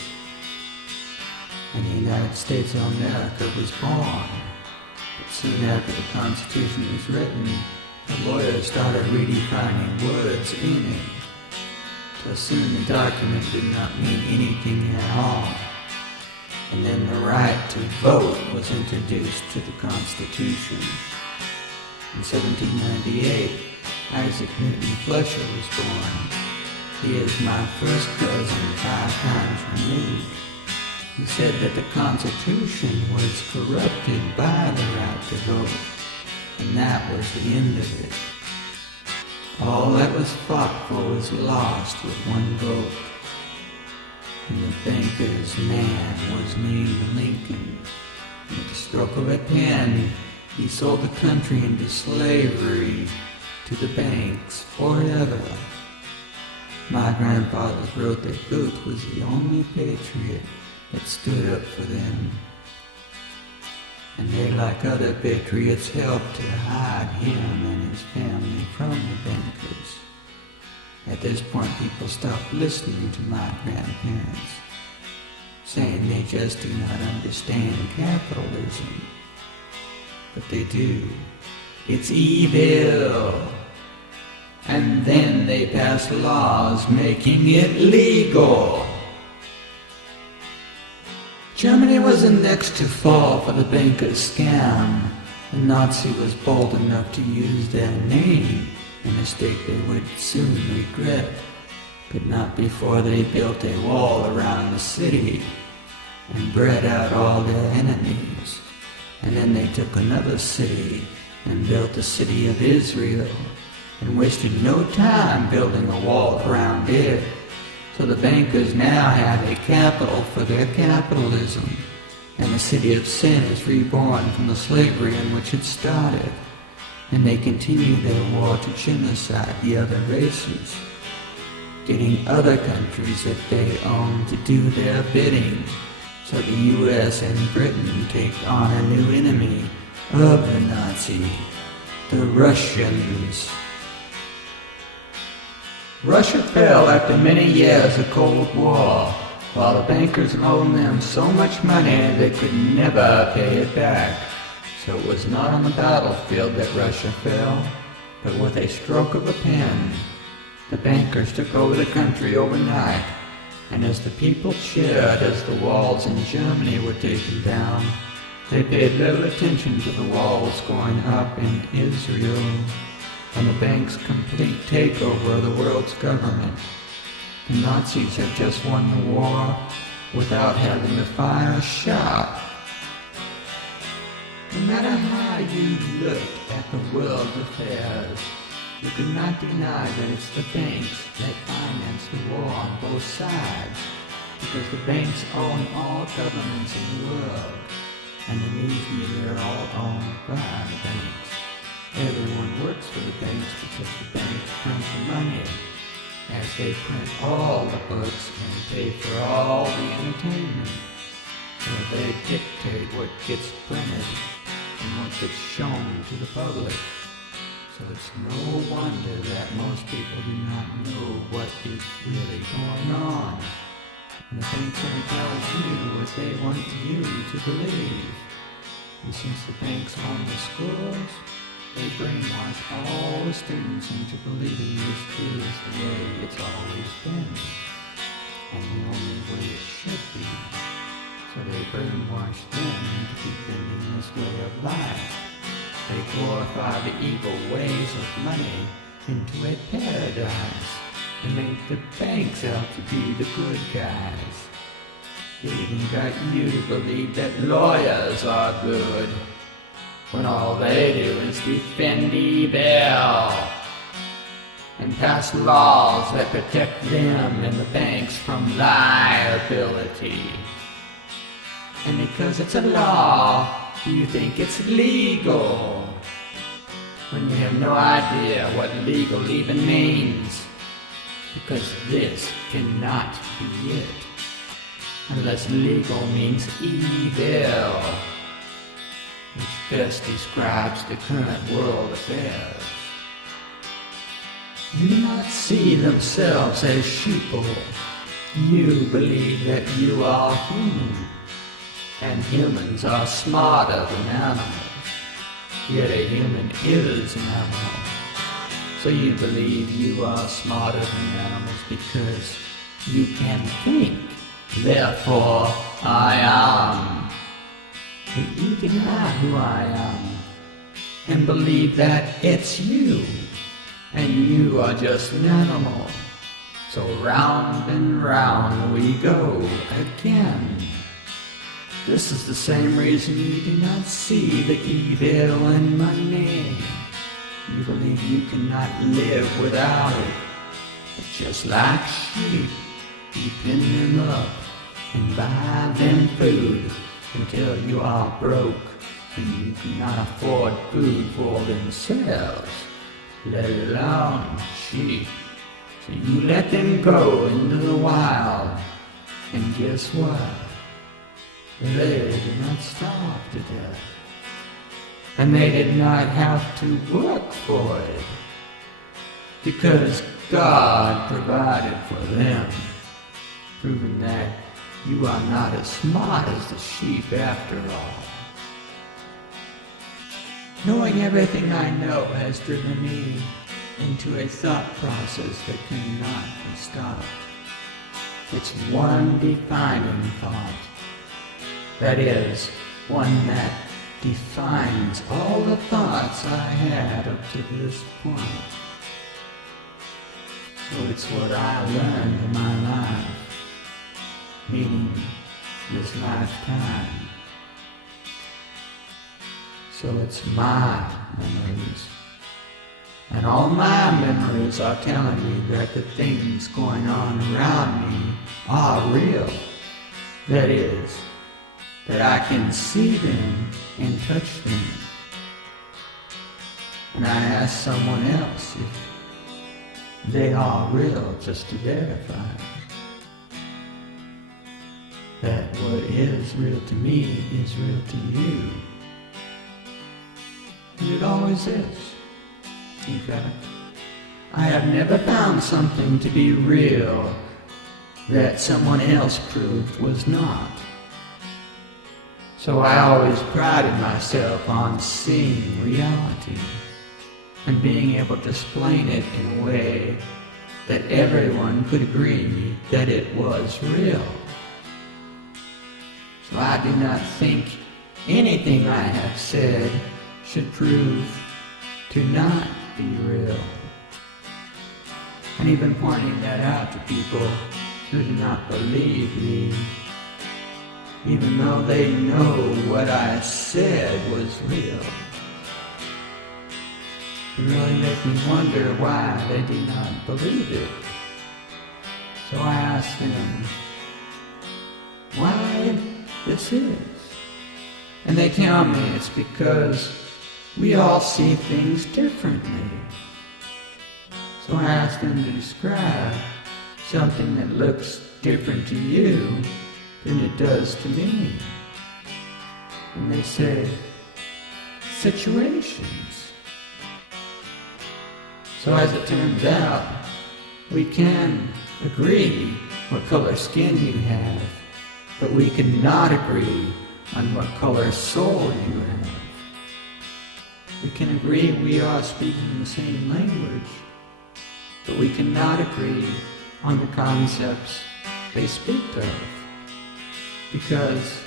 And the United States of America was born. But soon after the Constitution was written, the lawyers started redefining words in it. So soon the document did not mean anything at all. And then the right to vote was introduced to the Constitution. In 1798, Isaac Newton Fletcher was born. He is my first cousin 5 times removed. He said that the Constitution was corrupted by the right to vote, and that was the end of it. All that was fought for was lost with one vote. And the banker's man was named Lincoln. With the stroke of a pen, he sold the country into slavery to the banks forever. My grandfather wrote that Booth was the only patriot that stood up for them. And they, like other patriots, helped to hide him and his family from the bankers. At this point, people stopped listening to my grandparents, saying they just do not understand capitalism. But they do. It's evil. And then they passed laws making it legal. Germany was the next to fall for the bankers' scam. The Nazi was bold enough to use their name, a mistake they would soon regret, but not before they built a wall around the city and bred out all their enemies. And then they took another city and built the city of Israel, and wasted no time building a wall around it. So the bankers now have a capital for their capitalism, and the city of sin is reborn from the slavery in which it started, and they continue their war to genocide the other races. getting other countries that they own to do their bidding. So the US and Britain take on a new enemy of the Nazi, the Russians. Russia fell after many years of Cold War, while the bankers loaned them so much money they could never pay it back. So it was not on the battlefield that Russia fell, but with a stroke of a pen. The bankers took over the country overnight, and as the people cheered as the walls in Germany were taken down, they paid little attention to the walls going up in Israel and the bank's complete takeover of the world's government. The Nazis have just won the war without having to fire a shot. No matter how you look at the world's affairs, you cannot deny that it's the banks that finance the war on both sides, because the banks own all governments in the world, and the news media are all owned by the banks. Everyone works for the banks because the banks print the money, as they print all the books and pay for all the entertainment. So they dictate what gets printed and what gets shown to the public. So it's no wonder that most people do not know what is really going on. And the banks only tell you what they want you to believe. And since the banks own the schools, they brainwash all the students into believing this is the way it's always been, and the only way it should be. So they brainwash them into defending this way of life. They glorify the evil ways of money into a paradise, and make the banks out to be the good guys. They even got you to believe that lawyers are good, when all they do is defend evil and pass laws that protect them and the banks from liability. And because it's a law, you think it's legal, when you have no idea what legal even means, because this cannot be it, unless legal means evil, which best describes the current world affairs. Do not see themselves as sheeple. You believe that you are human, and humans are smarter than animals. Yet a human is an animal. So you believe you are smarter than animals because you can think. Therefore, I am. But you deny who I am, and believe that it's you, and you are just an animal. So round and round we go again. This is the same reason you do not see the evil in money. You believe you cannot live without it. But just like sheep, you pin them up and buy them food until you are broke and you cannot afford food for themselves, let alone sheep. So you let them go into the wild, and guess what? They did not starve to death, and they did not have to work for it, because God provided for them, proving that you are not as smart as the sheep after all. Knowing everything I know has driven me into a thought process that cannot be stopped. It's one defining thought. That is, one that defines all the thoughts I had up to this point. So it's what I learned in my life, meaning this lifetime. So it's my memories. And all my memories are telling me that the things going on around me are real. That is, that I can see them and touch them. And I asked someone else they are real just to verify that what is real to me is real to you. And it always is. In fact, I have never found something to be real that someone else proved was not. So I always prided myself on seeing reality and being able to explain it in a way that everyone could agree that it was real. So I do not think anything I have said should prove to not be real. And even pointing that out to people who do not believe me, even though they know what I said was real. It really makes me wonder why they do not believe it. So I ask them why this is. And they tell me it's because we all see things differently. So I ask them to describe something that looks different to you than it does to me. And they say, situations. So as it turns out, we can agree what color skin you have, but we cannot agree on what color soul you have. We can agree we are speaking the same language, but we cannot agree on the concepts they speak of, because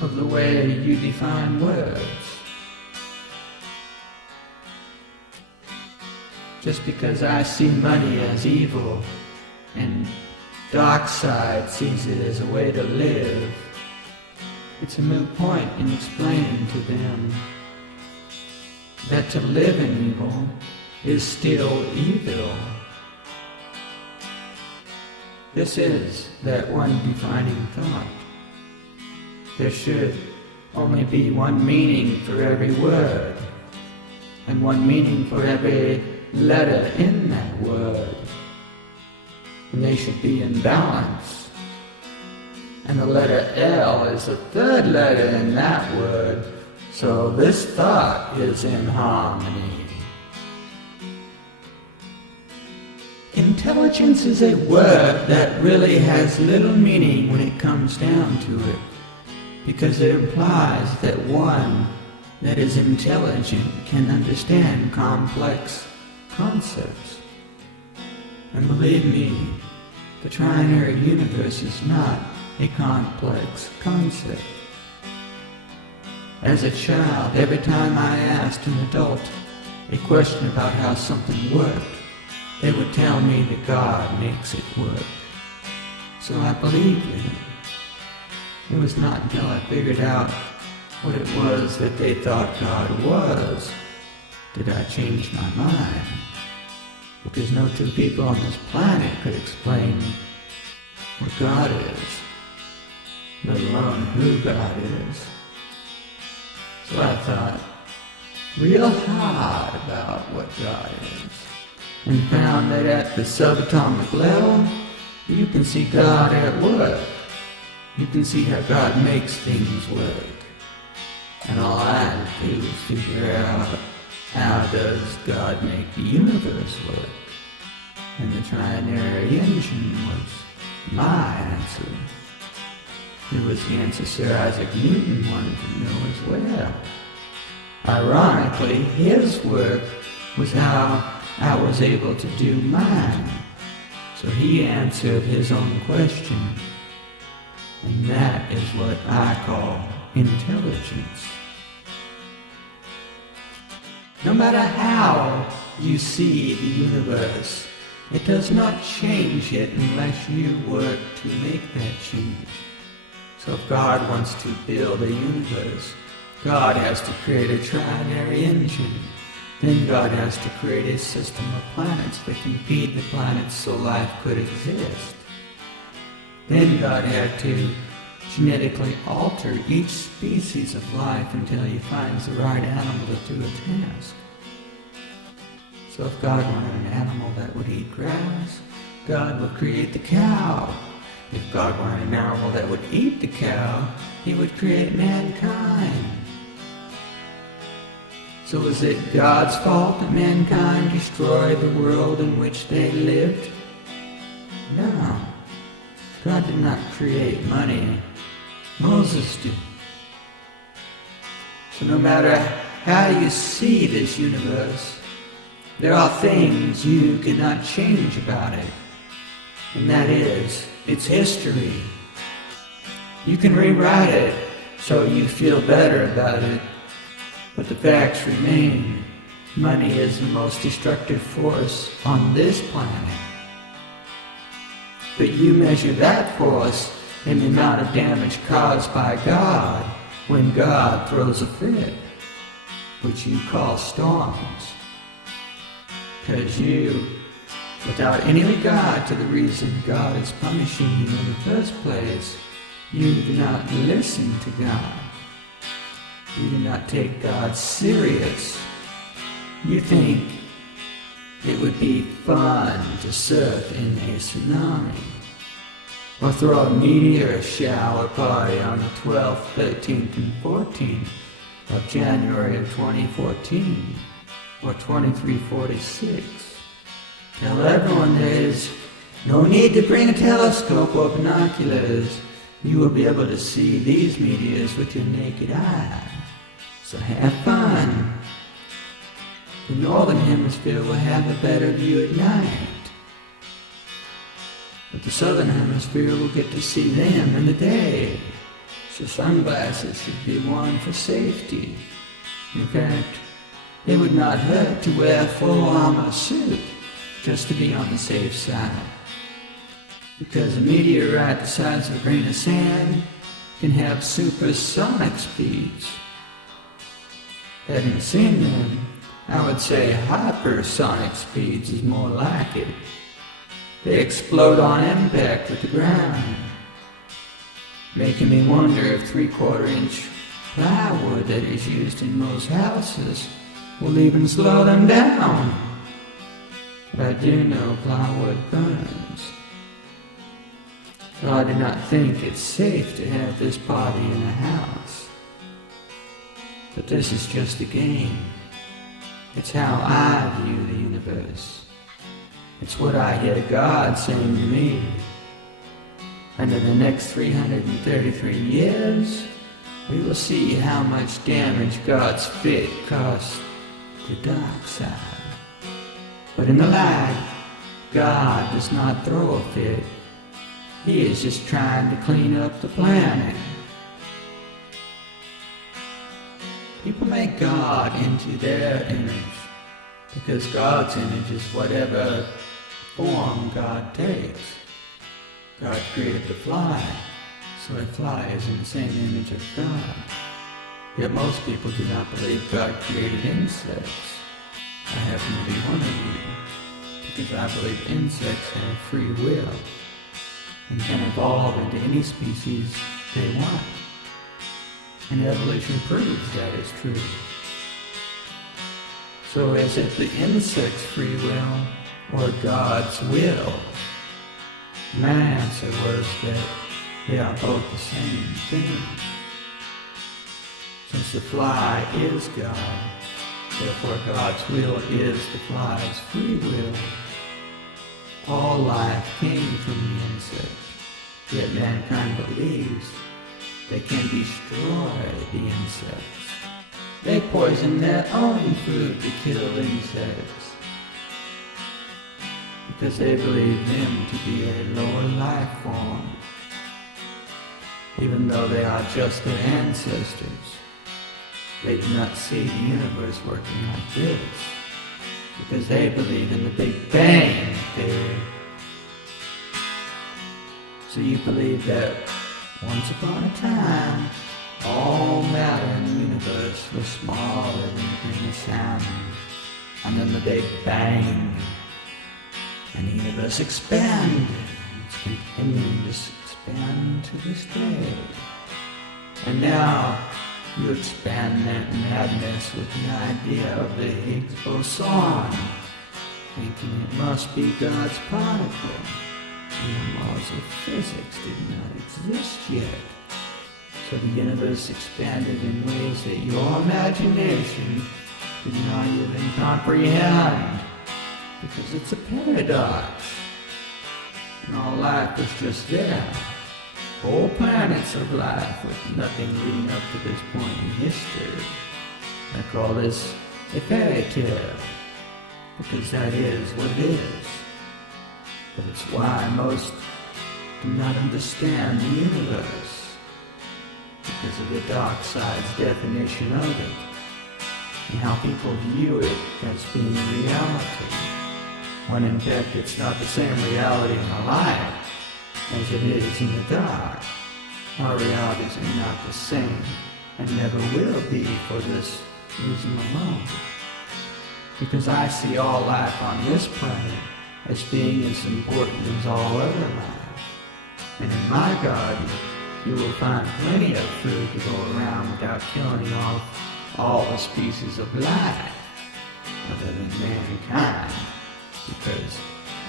of the way you define words. Just because I see money as evil and Darkside sees it as a way to live, it's a moot point in explaining to them that to live in evil is still evil. This is that one defining thought. There should only be one meaning for every word, and one meaning for every letter in that word. And they should be in balance. And the letter L is the third letter in that word, so this thought is in harmony. Intelligence is a word that really has little meaning when it comes down to it, because it implies that one that is intelligent can understand complex concepts. And believe me, the Trinary universe is not a complex concept. As a child, every time I asked an adult a question about how something worked, they would tell me that God makes it work. So I believed them. It was not until I figured out what it was that they thought God was did I change my mind. Because no two people on this planet could explain what God is, let alone who God is. So I thought real hard about what God is, and found that at the subatomic level, you can see God at work. You can see how God makes things work. And all I had to do was figure out, how does God make the universe work? And the Trinary Energy was my answer. It was the answer Sir Isaac Newton wanted to know as well. Ironically, his work was how I was able to do mine. So he answered his own question. And that is what I call intelligence. No matter how you see the universe, it does not change it unless you work to make that change. So if God wants to build a universe, God has to create a trinary engine. Then God has to create a system of planets that can feed the planets so life could exist. Then God had to genetically alter each species of life until he finds the right animal to do a task. So if God wanted an animal that would eat grass, God would create the cow. If God wanted an animal that would eat the cow, he would create mankind. So is it God's fault that mankind destroyed the world in which they lived? No. God did not create money. Moses did. So no matter how you see this universe, there are things you cannot change about it. And that is, its history. You can rewrite it so you feel better about it, but the facts remain. Money is the most destructive force on this planet. But you measure that force in the amount of damage caused by God when God throws a fit, which you call storms. Because you, without any regard to the reason God is punishing you in the first place, you do not listen to God. You do not take God serious. You think it would be fun to surf in a tsunami, or throw a meteor shower party on the 12th, 13th, and 14th of January of 2014, or 2346. Tell everyone there is no need to bring a telescope or binoculars. You will be able to see these meteors with your naked eye. So have fun. The northern hemisphere will have a better view at night, but the southern hemisphere will get to see them in the day. So sunglasses should be worn for safety. In fact, it would not hurt to wear a full armor suit just to be on the safe side. Because a meteorite the size of a grain of sand can have supersonic speeds. Having seen them, I would say hypersonic speeds is more like it. They explode on impact with the ground, making me wonder if 3/4-inch plywood that is used in most houses will even slow them down. But I do know plywood burns. So I do not think it's safe to have this party in a house. But this is just a game. It's how I view the universe. It's what I hear God saying to me. And in the next 333 years, we will see how much damage God's fit caused the dark side. But in the light, God does not throw a fit. He is just trying to clean up the planet. People make God into their image, because God's image is whatever form God takes. God created the fly, so a fly is in the same image of God. Yet most people do not believe God created insects. I happen to be one of you, because I believe insects have free will and can evolve into any species they want. And evolution proves that is true. So is it the insect's free will or God's will? My answer was that they are both the same thing. Since the fly is God, therefore God's will is the fly's free will. All life came from the insect, yet mankind believes they can destroy the insects. They poison their own food to kill insects, because they believe them to be a lower life form, even though they are just their ancestors. They do not see the universe working like this, because they believe in the Big Bang theory. So you believe that once upon a time, all matter in the universe was smaller than a grain of sand, and then the Big Bang, and the universe expanded. It's continuing to expand to this day. And now you expand that madness with the idea of the Higgs boson, thinking it must be God's particle, and the laws of physics did not exist yet. So the universe expanded in ways that your imagination could not even comprehend, because it's a paradox. And all life was just there. Whole planets of life with nothing leading up to this point in history. I call this a fairy tale, because that is what it is. But it's why most do not understand the universe, because of the dark side's definition of it, and how people view it as being reality, when in fact it's not the same reality in our life as it is in the dark. Our realities are not the same, and never will be for this reason alone. Because I see all life on this planet as being as important as all other life. And in my garden, you will find plenty of food to go around without killing off all the species of life, other than mankind, because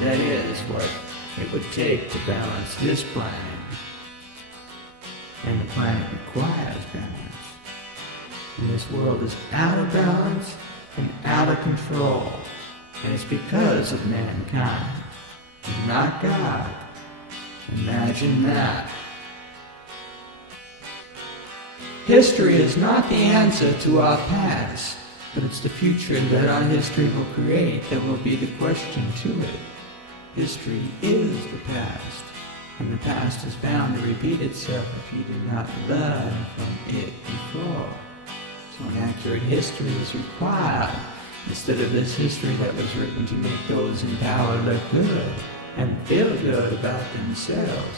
that is what it would take to balance this planet. And the planet requires balance. And this world is out of balance and out of control. And it's because of mankind, and not God. Imagine that. History is not the answer to our past, but it's the future that our history will create that will be the question to it. History is the past, and the past is bound to repeat itself if you did not learn from it before. So an accurate history is required, instead of this history that was written to make those in power look good and feel good about themselves,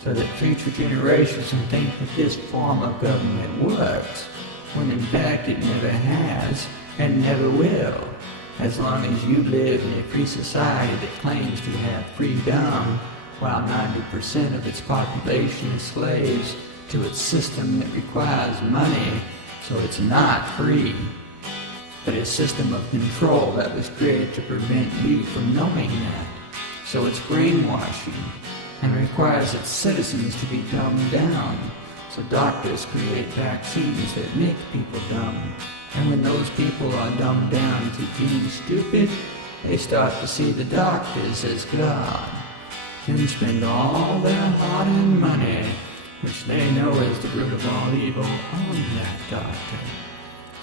so that future generations can think that this form of government works, when in fact it never has and never will. As long as you live in a free society that claims to have freedom, while 90% of its population is slaves to its system that requires money, so it's not free, but a system of control that was created to prevent you from knowing that. So it's brainwashing, and requires its citizens to be dumbed down. So doctors create vaccines that make people dumb. And when those people are dumbed down to being stupid, they start to see the doctors as God, and spend all their hard-earned money, which they know is the root of all evil, on that doctor.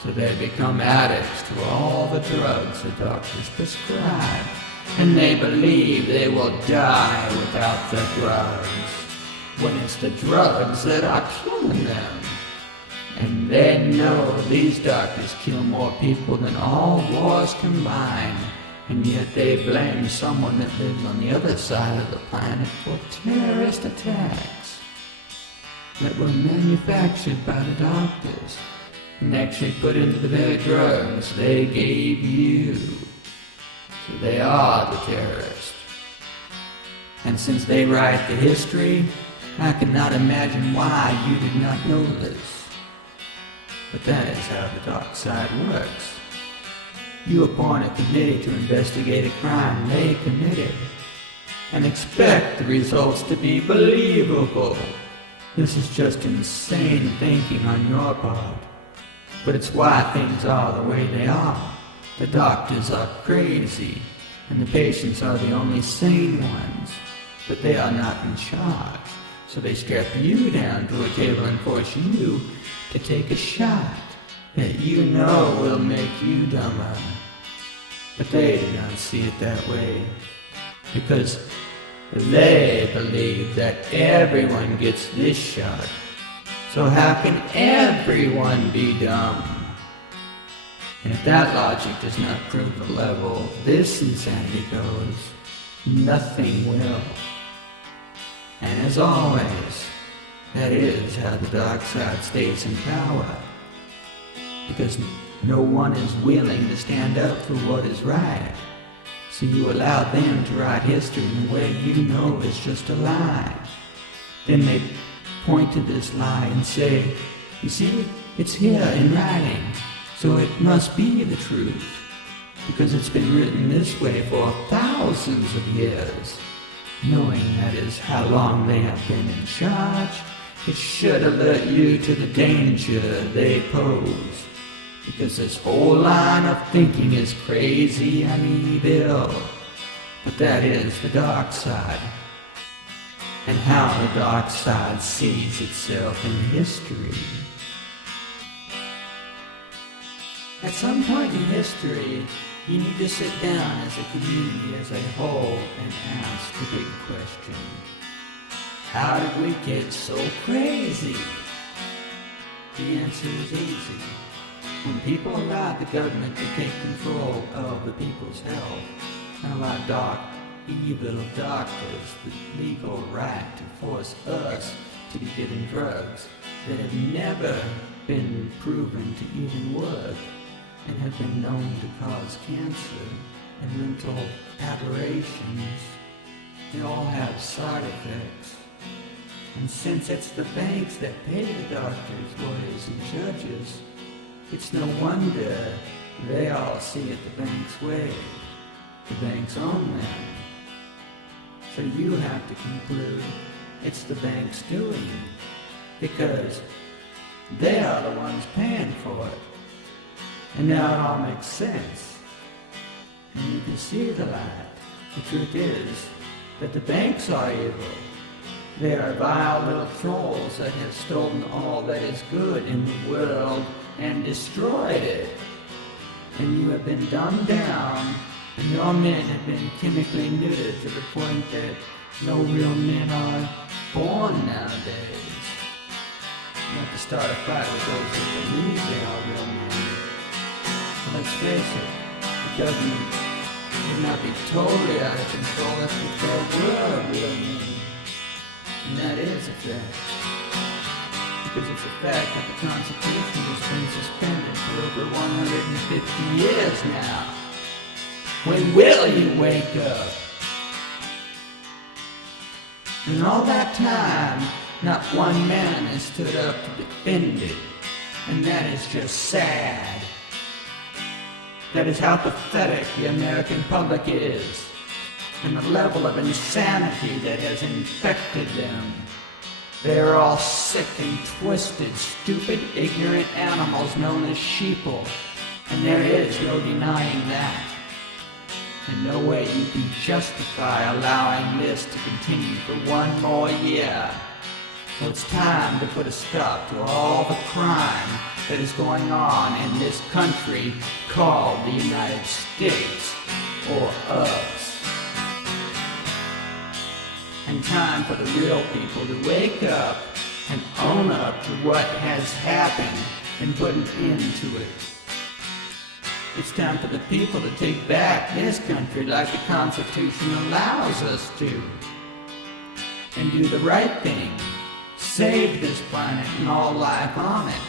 So they become addicts to all the drugs the doctors prescribe, and they believe they will die without the drugs, when it's the drugs that are killing them. And they know these doctors kill more people than all wars combined, and yet they blame someone that lives on the other side of the planet for terrorist attacks that were manufactured by the doctors and actually put into the very drugs they gave you. So they are the terrorists. And since they write the history, I cannot imagine why you did not know this. But that is how the dark side works. You appoint a committee to investigate a crime they committed, and expect the results to be believable. This is just insane thinking on your part. But it's why things are the way they are. The doctors are crazy, and the patients are the only sane ones. But they are not in charge, so they strap you down to a table and force you to take a shot that you know will make you dumber. But they do not see it that way, because they believe that everyone gets this shot. So how can everyone be dumb? And if that logic does not prove the level this insanity goes, nothing will. And as always, that is how the dark side stays in power. Because no one is willing to stand up for what is right. So you allow them to write history in a way you know is just a lie. Then they point to this lie and say, you see, it's here in writing, so it must be the truth. because it's been written this way for thousands of years. Knowing that is how long they have been in charge, it should alert you to the danger they pose. Because this whole line of thinking is crazy and evil. But that is the dark side. And how the dark side sees itself in history. At some point in history, you need to sit down as a community as a whole and ask the big question. How did we get so crazy? The answer is easy. When people allowed the government to take control of the people's health and allowed dark, evil doctors the legal right to force us to be given drugs that have never been proven to even work and have been known to cause cancer and mental aberrations. They all have side effects. And since it's the banks that pay the doctors, lawyers, and judges, it's no wonder they all see it the bank's way. The banks own them. So you have to conclude it's the bank's doing, because they are the ones paying for it. And now it all makes sense. And you can see the light. The truth is that the banks are evil. They are vile little trolls that have stolen all that is good in the world and destroyed it. And you have been dumbed down, and your men have been chemically neutered to the point that no real men are born nowadays. You have to start a fight with those that believe they are real men. Let's face it, the government would not be totally out of control if there were real men. And that is a fact. Because it's a fact that the Constitution has been suspended for over 150 years now. When will you wake up? In all that time, not one man has stood up to defend it. And that is just sad. That is how pathetic the American public is, and the level of insanity that has infected them. They are all sick and twisted, stupid, ignorant animals known as sheeple, and there is no denying that. And no way you can justify allowing this to continue for one more year. So it's time to put a stop to all the crime that is going on in this country called the United States, or us. And time for the real people to wake up and own up to what has happened and put an end to it. It's time for the people to take back this country like the Constitution allows us to. And do the right thing. Save this planet and all life on it.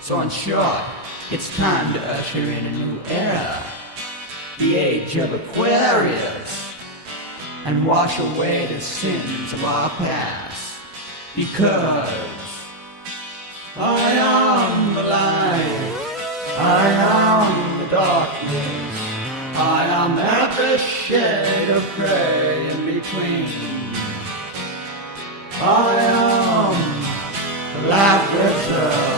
So in short, it's time to usher in a new era. The age of Aquarius. And wash away the sins of our past. Because I am the light. I am the darkness. I am every shade of gray in between. I am the Light Wizzard.